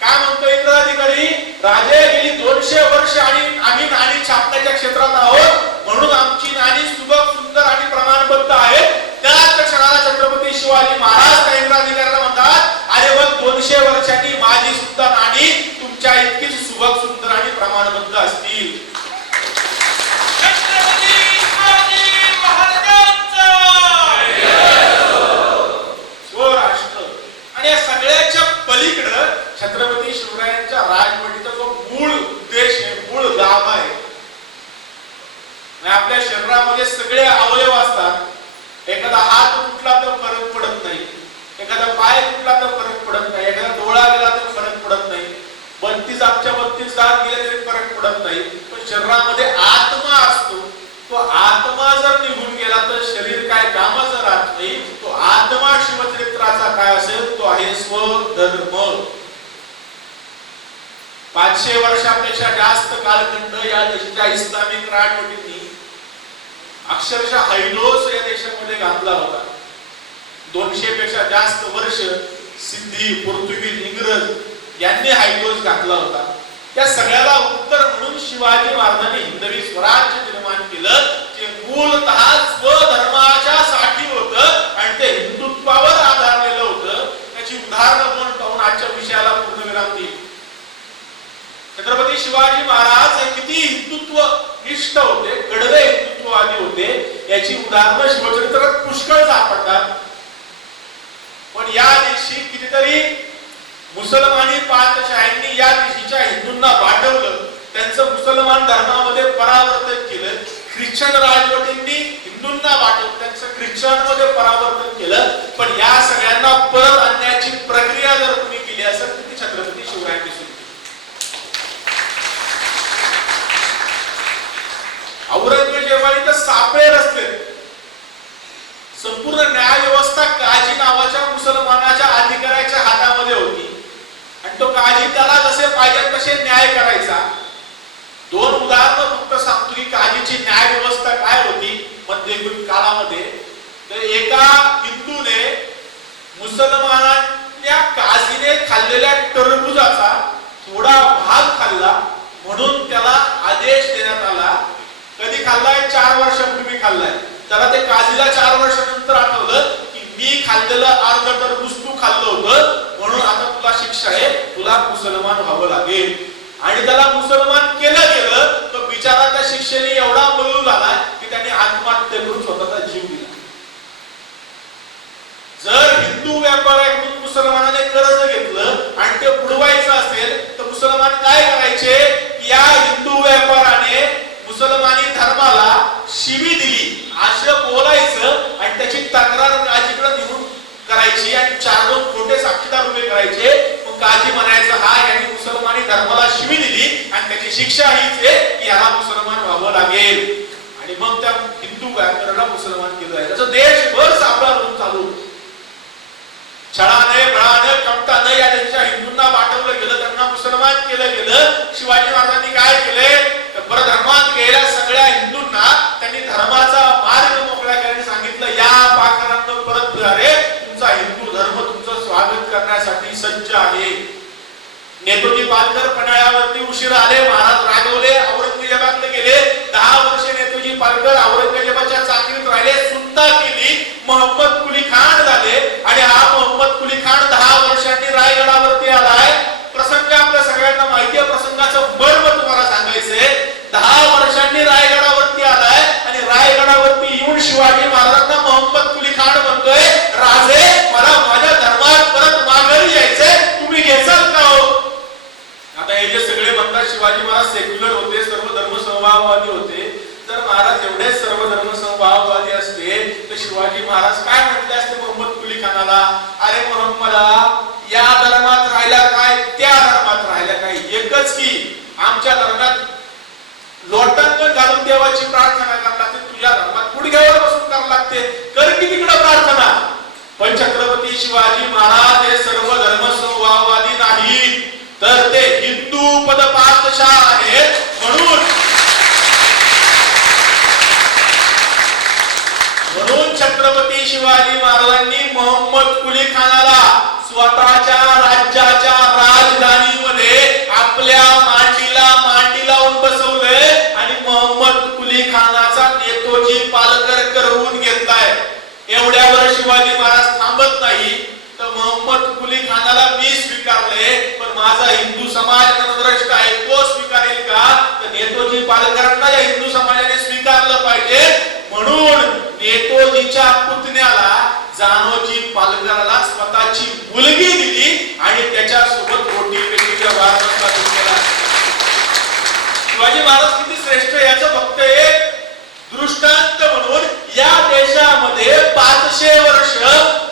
काय म्हणतो इंग्रज अधिकारी, राजे गेली 200 वर्ष आणि आम्ही नाणी छापण्याच्या क्षेत्रात आहोत, म्हणून आमची नाणी सुबक सुंदर आणि प्रमाणबद्ध आहेत. त्याच क्षणाला छत्रपती शिवाजी महाराज त्या इंग्रज अधिकाऱ्याला म्हणतात, अरे बघ 200 वर्षांनी माझी सुद्धा नाणी तुमच्या इतकीच सुबक सुंदर आणि प्रमाणबद्ध असतील. स्वराष्ट्र. आणि या सगळ्याच्या पलीकडे छत्रपती शिवरायांच्या राजवटीचा जो मूळ उद्देश आहे, मूळ गाभा आहे. आपल्या शरीरामध्ये सगळे अवयव असतात. एखादा हात तुटला तर फरक पडत नाही, एखादा पाय तुटला तर फरक पडत नाही, एखादा डोळा गेला तर फरक पडत नाही, 32 दात गेले तरी फरक पडत नाही. पण शरीरामध्ये आत्मा असतो. तो आत्मा जर निघून गेला तर शरीर काय कामाचं राहत नाही. तो आत्मा शिवचरित्राचा काय असेल, तो आहे स्वधर्म. 500 वर्षापेक्षा जास्त कालखंड या देशाच्या इस्लामिक राजवटींनी अक्षरशः हैदोस या देशामध्ये घातला होता. 200 पेक्षा जास्त वर्ष सिद्धी, पोर्तुगीज, इंग्रज यांनी हैदोस घातला होता. त्या सगळ्याला उत्तर म्हणून शिवाजी महाराजांनी हिंदवी स्वराज्य निर्माण केलं, जे मूलतः स्वधर्माच्या साठी होतं आणि ते हिंदुत्वावर आधारलेलं होतं. त्याची उदाहरणं दोन पाहून आजच्या विषयाला पूर्णविराम देईल. छत्रपती शिवाजी महाराज हे किती हिंदुत्व निष्ठ होते, कडवे हिंदुत्ववादी होते, याची उदाहरणं शिवचरित्रात पुष्कळ सापडतात. पण या दिवशी कितीतरी मुसलमानी पातशाहींनी या दिवशीच्या हिंदूंना वाटवलं, त्यांचं मुसलमान धर्मामध्ये परावर्तन केलं. ख्रिश्चन राजवटींनी हिंदूंना वाटवलं, त्यांचं ख्रिश्चनमध्ये परावर्तन केलं. पण या सगळ्यांना परत आणण्याची प्रक्रिया जर तुम्ही केली असेल तर ती छत्रपती शिवरायांनी सुरू केली. औरंगजेबाने तर सापळे रचले. संपूर्ण न्याय व्यवस्था काजी नावाच्या मुसलमानाच्या अधिकाऱ्याच्या हातामध्ये होती आणि तो काजी त्याला जसे पाहिजे तसे न्याय करायचा. दोन उदाहरणं फक्त सांगतो की काजीची न्याय व्यवस्था काय होती मध्ययुगीन काळामध्ये. तर एका हिंदूने मुसलमानाच्या काजीने खाल्लेल्या टरबुजाचा थोडा भाग खाल्ला, म्हणून त्याला आदेश देण्यात आला. कधी खाल्लाय? 4 वर्षापूर्वी खाल्लाय. त्याला ते काजीला 4 वर्षानंतर आठवलं की मी खाल्लेलं अर्ध टरबूज तू खाल्लं होतं, म्हणून आता तुला शिक्षा आहे, तुला मुसलमान व्हावं लागेल. आणि त्याला मुसलमान केलं गेलं, तो बिचारा त्या शिक्षेने एवढा मल्लू झाला की त्याने आत्महत्या करून स्वतःचा जीव दिला. जर हिंदू व्यापाऱ्याकडून मुसलमानाने कर्ज घेतलं आणि ते बुडवायचं असेल तर मुसलमान काय करायचे? या हिंदू व्यापाराने मुसलमानी धर्माला शिवी दिली असं बोलायचं आणि त्याची तक्रार काजीकडे नेऊन करायची आणि 4-2 खोटे साक्षीदार उभे करायचे. मग काजी म्हणायचं हा यांनी मुसलमानी धर्माला शिवी दिली आणि त्याची शिक्षा हीच आहे की याला मुसलमान व्हावं लागेल. आणि मग त्या हिंदू व्यापाऱ्याला मुसलमान केलं आहे. त्याचं देशभर सापळा धरून चालू. छळाने बळाने कमताने या देशाच्या हिंदूंना वाटवलं गेलं, त्यांना मुसलमान केलं गेलं. शिवाजी महाराजांनी काय केले? परधर्मात गेलेल्या सगळ्या हिंदूंना त्यांनी धर्माचा मार्ग मोकळा करायला सांगितलं. या पाखरांना परत फिरा, तुमचा हिंदू धर्म तुमचं स्वागत करण्यासाठी सज्ज आहे. नेतोजी पालकर पन्हाळ्यावरती उशीर आले, महाराज रागवले, औरंगजेबाकडे गेले. 10 वर्षे नेतोजी पालकर औरंगजेबाच्या चाकरीत राहिले, सुद्धा केली. मोहम्मद कुली खान झाले आणि हा मोहम्मद कुली खान 10 वर्षांनी रायगडावरती आलाय. प्रसंग आपल्या सगळ्यांना माहिती आहे. प्रसंगाचं मर्म तुम्हाला सांगायचंय. 10 वर्षांनी रायगडावरती आलाय आणि रायगडावरती येऊन शिवाजी महाराजांना मोहम्मद कुली खान म्हणतोय, राजे मला माझ्या धर्मात परत माघारी यायचंय, तुम्ही घेसाल का हो? आता हे जे सगळे म्हणतात शिवाजी महाराज सेक्युलर होते, सर्व धर्म समभाववादी होते. तर महाराज एवढे सर्व धर्म समभाववादी असते तर शिवाजी महाराज काय म्हटले असते मोहम्मद कुली खानाला? अरे मोहम्मदा, या धर्मात राहिला काय, त्या धर्मात राहिला काय, एकच की आमच्या धर्मात लोटांगण घालून देवाची प्रार्थना करावी लागते, तुझ्या धर्मात गुडघ्यावर बसून करावी लागते. कर की तिकडे प्रार्थना. पण छत्रपती शिवाजी महाराज हे सर्व धर्म समभाववादी नाही, तर ते हिंदू पदपातशाह आहेत. म्हणून छत्रपती शिवाजी महाराजांनी मोहम्मद कुली खानाला स्वतःच्या राज्याच्या राजधानीमध्ये आपल्या मांडी लावून बसवलंय आणि मोहम्मद कुली खानाचा नेतोजी पालकर करवून घेतलाय. एवढ्यावर शिवाजी महाराज थांबत नाही. तर मोहम्मद कुली खानाला मी स्वीकारले, पण माझा हिंदू समाज नतद्रष्ट आहे, तो स्वीकारेल का? तर नेतोजी पालकरांना या हिंदू समाजाने स्वीकारलं पाहिजे. म्हणून नेतोजीच्या पुतण्याला जानोजी पालकराला स्वतःची मुलगी दिली आणि त्याच्यासोबत रोटी पेटीचा वार केला. शिवाजी महाराज किती श्रेष्ठ याचं फक्त एक दृष्टांत म्हणून या देशामध्ये 500 वर्ष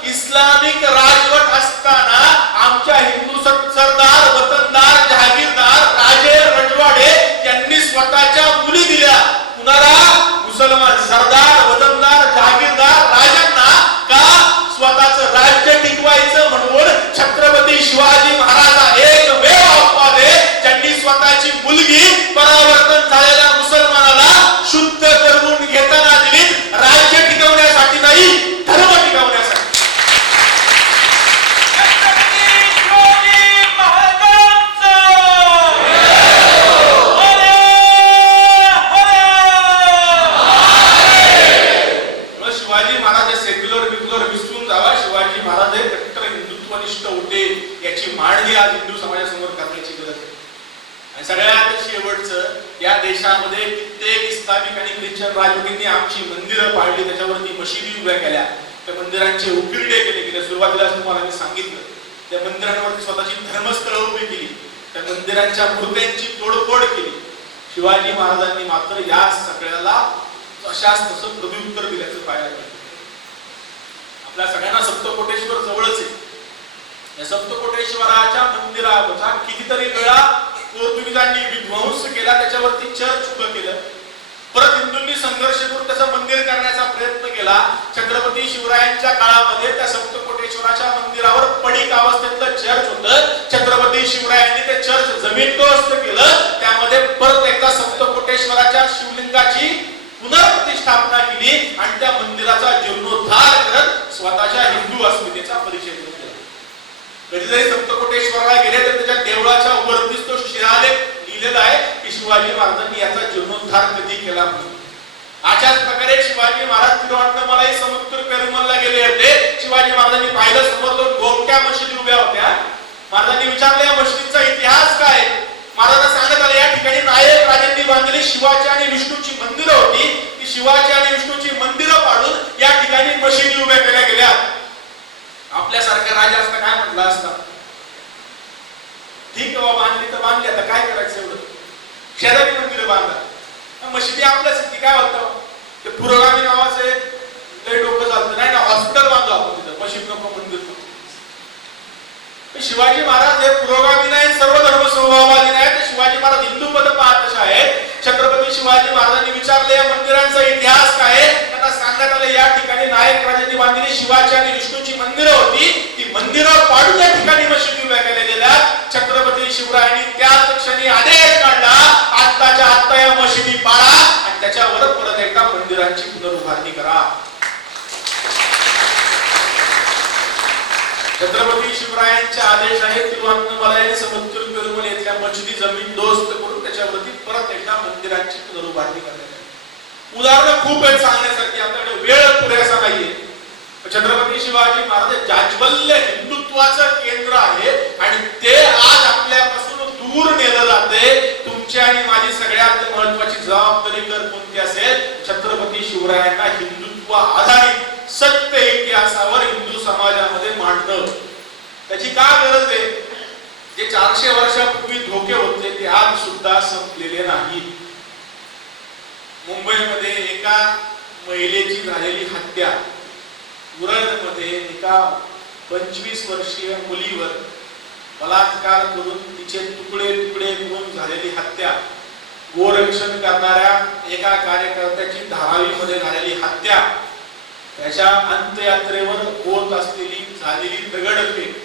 इस्लामिक राजवट असताना आमच्या हिंदू सरदार, वतनदार, जहागीरदार, राजे, रजवाडे यांनी स्वतःच्या मुली दिल्या. कुणाला? मुसलमान सरदार, वतनदार, जहागीरदार राजांना. का? स्वतःचं राज्य टिकवायचं म्हणून. छत्रपती शिवाजी महाराज एकमेव अपवाद आहे ज्यांनी स्वतःची मुलगी परावर्तन झालेल्या मुसलमानाला शुद्ध करून घेताना दिली. राज्य टिकवण्यासाठी नाही, धर्म टिकवण्यासाठी. शिवाजी महाराज सेक्युलर बिक्युलर विसरून जावा. शिवाजी महाराज हे कट्टर हिंदुत्वनिष्ठ होते याची मांडणी आज हिंदू समाजासमोर करण्याची गरज आहे. आणि सगळ्यात शेवटचं, या देशामध्ये कित्येक इस्लामिक आणि ख्रिश्चन राजवटींनी आमची मंदिरं पाडली, त्याच्यावरती मशिदी उभ्या केल्या, त्या मंदिरांचे उकिरडे केले. सुरुवातीला तुम्हाला मी सांगितलं, त्या मंदिरांवरती स्वतःची धर्मस्थळं उभी केली, त्या मंदिरांच्या मूर्त्यांची तोडफोड केली. शिवाजी महाराजांनी मात्र या सगळ्याला अशाच तसं प्रत्युत्तर दिल्याचं पाहायला मिळतं. आपल्या सगळ्यांना सप्तकोटेश्वर जवळच आहे. या सप्तकोटेश्वराच्या मंदिराचा कितीतरी वेळा पोर्तुगीजांनी विध्वंस केला, त्याच्यावरती चर्च उभं केलं. परत हिंदूंनी संघर्ष करून त्याचं मंदिर करण्याचा प्रयत्न केला. छत्रपती शिवरायांच्या काळामध्ये त्या सप्तकोटेश्वराच्या मंदिरावर पडीक अवस्थेतलं चर्च होतं. छत्रपती शिवरायांनी ते चर्च जमीनदोस्त केलं. त्यामध्ये परत एकदा सप्तकोटेश्वराच्या शिवलिंगाची पुनर्प्रतिष्ठापना केली आणि त्या मंदिराचा जीर्णोद्धार करत स्वतःच्या हिंदू अस्मितेचा परिचय करून दिला. कधीतरी सप्तकोटेश्वराला गेले तर त्याच्या देवळाच्या वरतीच तो शिलालेख लिहिलेला आहे की शिवाजी महाराजांनी याचा जीर्णोद्धार कधी केला म्हणून. अशाच प्रकारे शिवाजी महाराज तिरुवण्णमलाई समुद्र पेरुमलला गेले होते. शिवाजी महाराजांनी पाहिलं समोर 2 गोमट्या मशिदी उभ्या होत्या. महाराजांनी विचारले या मशिदीचा इतिहास काय? महाराजांना सांगत आले या ठिकाणी नायक राजांनी बांधलेली शिवाची आणि विष्णूची मंदिरं होती, ती शिवाची आणि विष्णूची मंदिरं पाडून या ठिकाणी मशिदी उभ्या केल्या गेल्या. आपल्यासारखा राजा असता काय म्हटला असता, ठीक आहे बाबा बांधली तर बांधली, आता काय करायचं एवढं, शेजारी मंदिरं बांधा. मशिदी आपल्यासाठी काय होतं, ते पुरोगामी नावाचं एक लय डोकं चालतं, नाही ना हॉस्पिटल बांधू आपण तिथं, मशीद नको मंदिर नको. शिवाजी महाराज हे पुरोगामी नाही, सर्व धर्म समभाववादी नाही, तर शिवाजी महाराज हिंदू पद पाहत असे आहेत. छत्रपती शिवाजी महाराजांनी विचारले या मंदिरांचा इतिहास काय आहे, त्यांना सांगण्यात आले या ठिकाणी नायक राजांनी बांधलेली शिवाची आणि विष्णूची मंदिरं होती, ती मंदिरं पाडून या ठिकाणी मशिदी उभ्या केल्या गेल्या. छत्रपती शिवरायांनी त्याच क्षणी आदेश काढला, आत्ताच्या आत्ता या मशिदी पाडा आणि त्याच्यावर परत एकदा मंदिरांची पुनरुभारणी करा. छत्रपती शिवरायांचे आदेश आहेत. तिरुवनंतपुरम समुद्र पेरुमल येथील मशिदी जमीन दोस्त करून त्याच्यावरती परत एकदा मंदिरांची पुनरुभारणी करण्यात आली. उदाहरण खूप आहेत सांगण्यासाठी, आपल्याकडे वेळ पुरेसा नाहीये. छत्रपती शिवाजी महाराज जाज्वल्य हिंदुत्वाचं केंद्र आहे आणि ते आज आपल्यापासून दूर नेलं जाते. तुमची आणि माझी सगळ्यात महत्वाची जबाबदारी जर कोणती असेल, छत्रपती शिवरायांना हिंदुत्व आधारित सत्य इतिहासावर हिंदू समाजामध्ये मांडणं. त्याची का गरज आहे, जे 400 वर्षापूर्वी धोके होते ते आज सुद्धा संपलेले नाहीत. मुंबईमध्ये एका महिलेची झालेली हत्या, उरणमध्ये एका 25 वर्षीय मुलीवर बलात्कार करून तिचे तुकडे तुकडे करून झालेली हत्या, गोरक्षण करणाऱ्या एका कार्यकर्त्याची धारावीमध्ये झालेली हत्या, त्याच्या अंत्ययात्रेवर होत असलेली झालेली दगडफेक,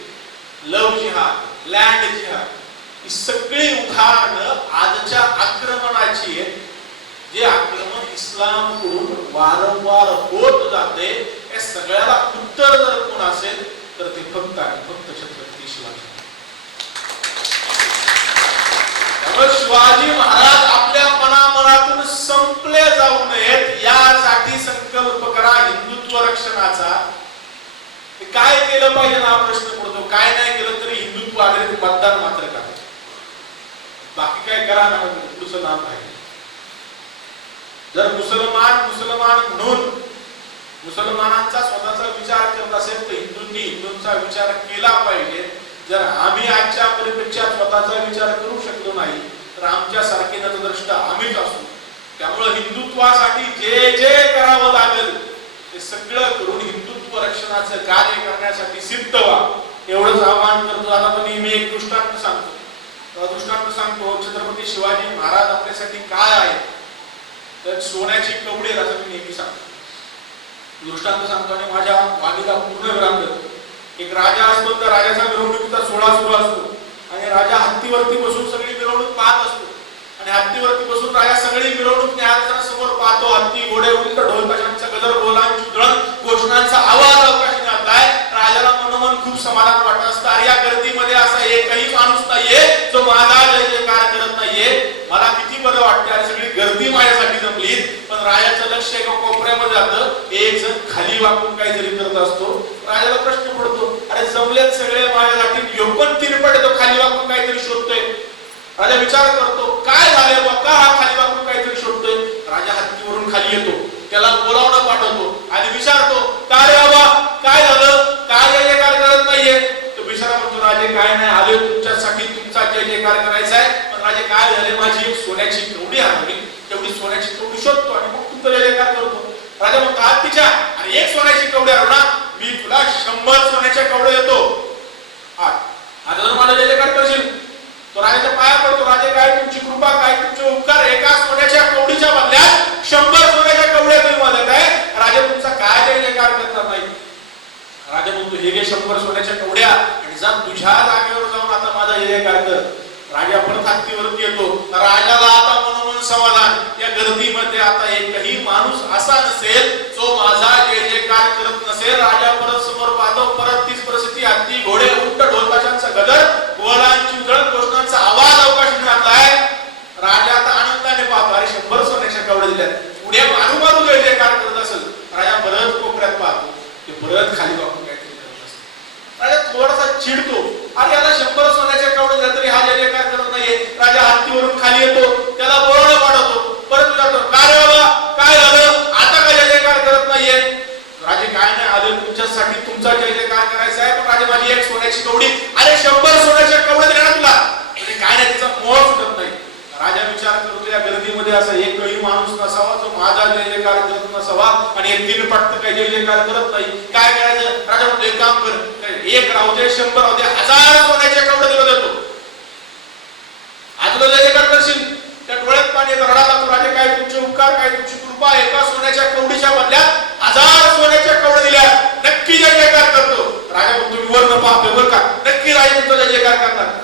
लव जिहाद, लँड जिहाद, ही सगळी उदाहरणं आजच्या आक्रमणाची आहेत. जे आक्रमण इस्लामकडून वारंवार होत जाते, या सगळ्याला उत्तर जर कोण असेल तर ते फक्त आणि फक्त छत्रपती शिवाजी. त्यामुळे शिवाजी महाराज आपल्या मनामनातून संपले जाऊ नयेत यासाठी संकल्प करा हिंदुत्व रक्षणाचा. काय केलं पाहिजे हा प्रश्न पडतो. काय नाही केलं तरी हिंदुत्व आधारित मतदान मात्र करा, बाकी काय करा ना, तुझं नाम आहे. जर मुसलमान म्हणून मुसलमानांचा स्वतःचा विचार करत असेल तर हिंदूंनी हिंदूंचा विचार केला पाहिजे. जर आम्ही आजच्या परिप्रेक्षात स्वतःचा विचार करू शकलो नाही तर आमच्या सारखे नतद्रष्ट आम्हीच असू. त्यामुळे हिंदुत्वासाठी जे जे करावं लागेल ते सगळं करून हिंदुत्व रक्षणाचं कार्य करण्यासाठी सिद्ध व्हा, एवढंच आवाहन करतो. आता तर मी एक दृष्टांत सांगतो. छत्रपती शिवाजी महाराज आपल्यासाठी काय आहे तर सोन्याची कवडे, असं मी नेहमी सांगतो. दृष्टांत सांगतो आणि माझ्या वाणीला पूर्ण विराम देतो. एक राजा असतो, त्या राजाचा मिरवणुकीचा सोहळा सुरू असतो आणि राजा हत्तीवरती बसून सगळी मिरवणूक पाहत असतो आणि हत्तीवरती बसून राजा सगळी मिरवणूक न्याहाळताना समोर पाहतो. हत्ती, घोडे, उंट, ढोल ताशांचा गजर, बोलांची उधळण, घोषणांचा आवाज अवकाशी नाचलाय. राजाला मनोमन खूप समाधान वाटत असतं. अरे या गर्दीमध्ये असा एकही माणूस नाहीये जो माझा जय जयकार करत नाहीये. मला किती बरं वाटतं, अरे सगळी गर्दी माझ्यासाठी जमली. पण राजाचं लक्ष एका कोपऱ्यामध्ये जातं, एक जण खाली वाकून काहीतरी करत असतो. राजाला प्रश्न पडतो, अरे जमलेत सगळे माझ्यासाठी, योगन तिरपट तो खाली वाकून काहीतरी शोधतोय. राजा विचार करतो, काय झाले बा, का हा खाली वाकून काहीतरी शोधतोय. राजा हत्तीवरून खाली येतो, त्याला बोलावणं पाठवतो आणि विचारतो, काय बाबा काय झालं, काय जय जयकार करत नाहीये. तो बिचारा म्हणतो, राजे काय नाही, आले तुमच्यासाठी, तुमचा जय जयकार करायचा आहे. पण राजे काय झाले, माझी एक सोन्याची कवडी हरवली, तेवढी सोन्याची कवडी शोधतो आणि मग तुमचा जय जयकार करतो. राजा म्हणतो, हत्तीच्या, अरे एक सोन्याची कवडी हरवणार, मी तुला 100 सोन्याच्या कवड्या देतो. आता जर मला जय जयकार करशील. तो राजाच्या पाया पडतो. राजे काय तुमची कृपा, काय तुमचे उपकार, एका सोन्याच्या कवडीच्या बदल्यात 100 सोन्याच्या कवड्या तुम्ही मला काय. राजा तुमचा काय जय जयकार करणार नाही. राजा म्हणतो, हे घे 100 सोन्याच्या कवड्या आणि जा तुझ्या जागेवर जाऊन आता माझा जय जयकार कर. राजा परत हत्तीवरती येतो. राजाला आता मनोमन समाधान, या गर्दीमध्ये आता एकही माणूस असा नसेल जो माझा जय जयकार करत नसेल. राजा परत समोर पाहतो, परत तीच परिस्थिती, हत्ती, घोडे, उंट, ढोल ताशांचा गजर, बोलांची उधळण, घोषणांचा आवाज अवकाशी घातलाय. राजा आता आनंदाने पाहतो, अरे 100 सोन्याच्या कवड्या दिल्यात, उड्या मारू मारू जय जयकार करत असेल. राजा परत कोपऱ्यात पाहतो, ते परत खाली वाकून काहीतरी करत असतो. राजा थोडासा चिडतो, अरे याला 100 सोन्याच्या कवडे दिले तरी हा जय जयकार करत नाहीये. राजा हत्तीवरून खाली येतो, त्याला बोलावणं पाठवतो, परत विचारतो काय रे बाबा काय झालं, आता काय जय जयकार करत नाहीये. राजे काय नाही आले तुमच्यासाठी, तुमचा जय जयकार करायचा आहे, पण राजे माझी एक सोन्याची कवडी. अरे 100 सोन्याच्या कवडे दिले ना तुला, म्हणजे काय नाही तिचा मोह सुटत नाही. राजा विचार करतो या गर्दीमध्ये असा एकही माणूस नसावा जो माझा जय जयकार करत नसावा आणि एक दिन पटत काही जय जयकार करत नाही. काय करायचं? राजा म्हणतो एक काम कर, एक राहू दे 100 राहू दे, 1000 सोन्याचे कपडे तुला देतो. आज तुला जय जयकार करशील. त्या डोळ्यात पाणी येतं, रडा लागतो. राजा काय तुमचे उपकार, काय तुमची कृपा, एका सोन्याच्या कवडीच्या बदल्यात 1000 सोन्याच्या कवडे दिल्या, नक्की जय जयकार करतो. राजा म्हणतो मी वर्ण पाहतोय बरं का, नक्की राजा तुमचा जय जयकार करणार.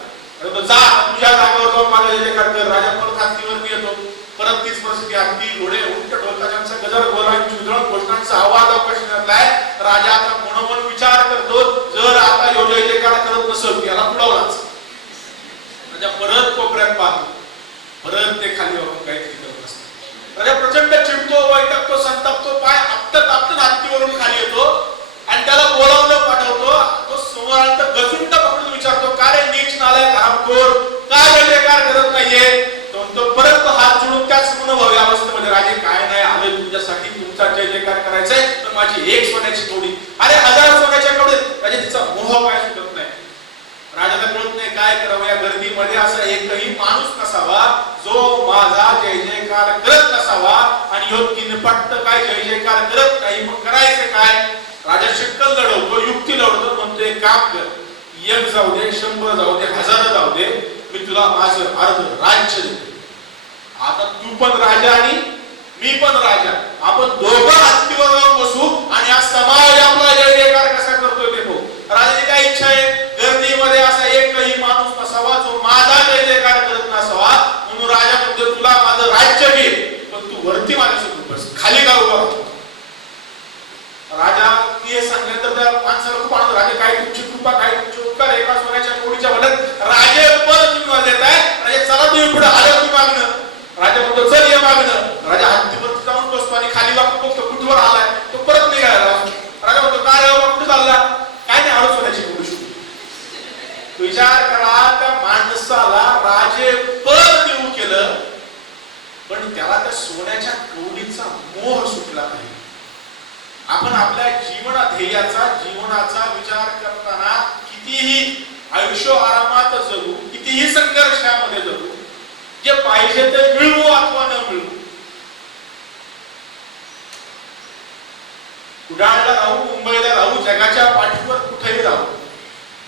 जा तुझ्या जागेवर जाऊन माझा जय जयकार कर. राजा परत हत्तीवरती येतो, परत तीच परिस्थिती. हत्ती घोडे उंट ढोलकाच्यांचा गजर गोलांची उधळण घोषणांचा आवाज अवकाश घातलाय. राजा आता मनोमन विचार करतो, जर आता यो जय जयकार करत नसेल याला पुढवलाच. राजा परत कोपऱ्यात पाहतो, परत ते खाली वाहून काहीतरी करत असतात. राजा प्रचंड चिडतो, वैतागतो, संतापतो, पाय आपटत आपटत हत्तीवरून खाली येतो आणि त्याला बोलावलं पाठवतो. तो समोर आला तर गजुंड पकडून विचारतो का रे नीच नालायक हरामखोर, का जय जयकार करत नाहीये. तो परत हात जोडून त्याच मनोभावी अवस्थेमध्ये, राजे काय नाही आले तुमच्यासाठी, तुमचा जय जयकार करायचाय, तर माझी एक सोन्याची कवडी. अरे 1000 सोन्याच्या कवडी. राजे तिचा मोह काय सुटत नाही. राजाला कळत नाही काय करावं. या गर्दीमध्ये असा एकही माणूस नसावा जो माझा जय जयकार करत नसावा आणि ह्यो किनपट्ट काय जय जयकार करत नाही. मग करायचं काय? राजा शक्कल लढवतो, युक्ती लढवतो, म्हणतो एक काम कर, 1 जाऊ दे, 100 जाऊ दे, 1000 जाऊ दे, मी तुला माझं अर्ध राज्य देतो. आता तू पण राजा आणि मी पण राजा, आपण दोघं हत्तीवर जाऊन बसू आणि हा समाज आपला जय जयकार कसा करतोय ते बघू. राजाची काय इच्छा आहे? गर्दीमध्ये असा एकही माणूस नसावा जो माझा जय जयकार करत नसावा. म्हणून राजा म्हणतो तुला माझं राज्य घे, पण तू वरती माझ्यासोबत बस, खाली का उभा राहतो. राजा हे सांगितलं तर त्या माणसाला खूप आनंद. राजा काय तुमची कृपा, काय तुमचे उपकार, एका सोन्याच्या कवडीच्या बदल्यात राजे पद तुम्ही मला देताय. राजा चला तुम्ही पुढे आले तुम्ही मागणं. राजा म्हणतो चल ये मागणं. राजा हत्तीवर जाऊन बसतो आणि खाली वाकून बघतो कुठवर आलाय. तो परत निघाला. राजा म्हणतो काय रे बाबा कुठे चालला? काय नाही आलो सोन्याची कवडी. विचार करा त्या माणसाला राजे पद देऊ केलं, पण त्याला त्या सोन्याच्या कवडीचा मोह सुटला नाही. आपण आपल्या ध्येयाचा जीवनाचा विचार करताना कितीही आयुष्य आरामात जगू, कितीही संघर्षामध्ये जगू, जे पाहिजे ते मिळवू अथवा न मिळवू, कुडाळला राहू, मुंबईला राहू, जगाच्या पाठीवर कुठेही राहू,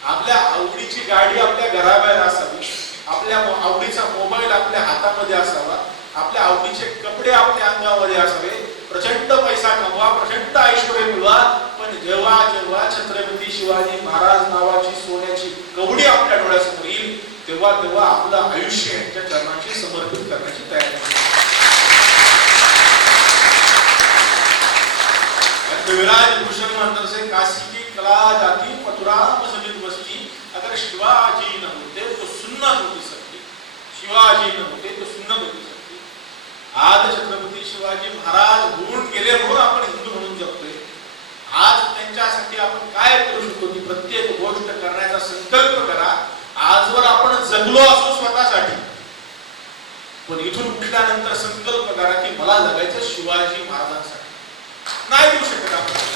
आपल्या आवडीची गाडी आपल्या घराबाहेर असावी, आपल्या आवडीचा मोबाईल आपल्या हातामध्ये असावा, आपल्या आवडीचे कपडे आपल्या अंगामध्ये असावे, प्रचंड पैसा कमवा, प्रचंड ऐश्वर्य मिळवा, पण जेव्हा जेव्हा छत्रपती शिवाजी महाराज नावाची सोन्याची कवडी आपल्या डोळ्यासमोर येईल, तेव्हा तेव्हा आपलं आयुष्य यांच्या चरणांशी समर्पित करण्याची तयारी करावी. कविराज भूषण म्हणतात से काशी की कला जाती मथुरा मस्जिद बस्ती, अगर शिवाजी न होते तो सुन्नत होती सकती, शिवाजी न होते तो सुन्नत होती सकती. आज छत्रपती शिवाजी महाराज होऊन गेले म्हणून आपण हिंदू म्हणून जगतोय. आज त्यांच्यासाठी आपण काय करू शकतो ती प्रत्येक गोष्ट करण्याचा संकल्प करा. आजवर आपण जगलो असो स्वतःसाठी, पण इथून उठल्यानंतर संकल्प करा की मला जगायचं शिवाजी महाराजांसाठी. नाही देऊ शकत आपण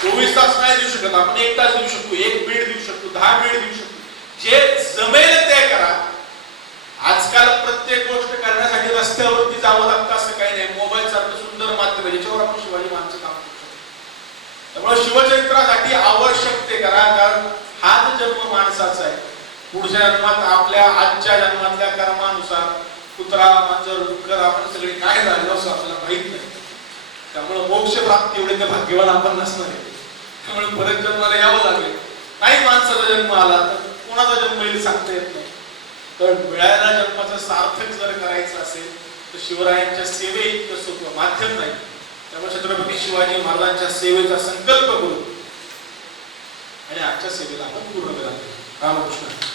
24 तास नाही देऊ शकत आपण, 1 तास देऊ शकतो, 1 मिनिट देऊ शकतो, 10 मिनिट देऊ शकतो. जे जमेल ते करा. आजकाल प्रत्येक गोष्ट करण्यासाठी रस्त्यावरती जावं लागतं असं काही नाही. मोबाईल सारखं सुंदर माध्यम आहे ज्याच्यावर आपण शिवाजी महाराजांचं काम करू शकतो. त्यामुळे शिवचरित्रासाठी आवश्यक ते करा, कारण हाच जन्म माणसाचा आहे. पुढच्या जन्मात आपल्या आजच्या जन्मातल्या कर्मानुसार कुत्रा मांजर डुक्कर आपण सगळे काय झालो असं आपल्याला माहित नाही. त्यामुळे मोक्ष प्राप्ती एवढे तर भाग्यवान आपण नसणार आहे. त्यामुळे परत जन्माला यावं लागेल. काही माणसाचा जन्म आला तर कोणाचा जन्म येईल सांगता येत नाही. तर मिळालेल्या जन्माचं सार्थक जर करायचं असेल तर शिवरायांच्या सेवे इतकं सोपं माध्यम नाही. त्यामुळे छत्रपती शिवाजी महाराजांच्या सेवेचा संकल्प करू आणि आजच्या सेवेला आपण पूर्ण करा. रामकृष्ण.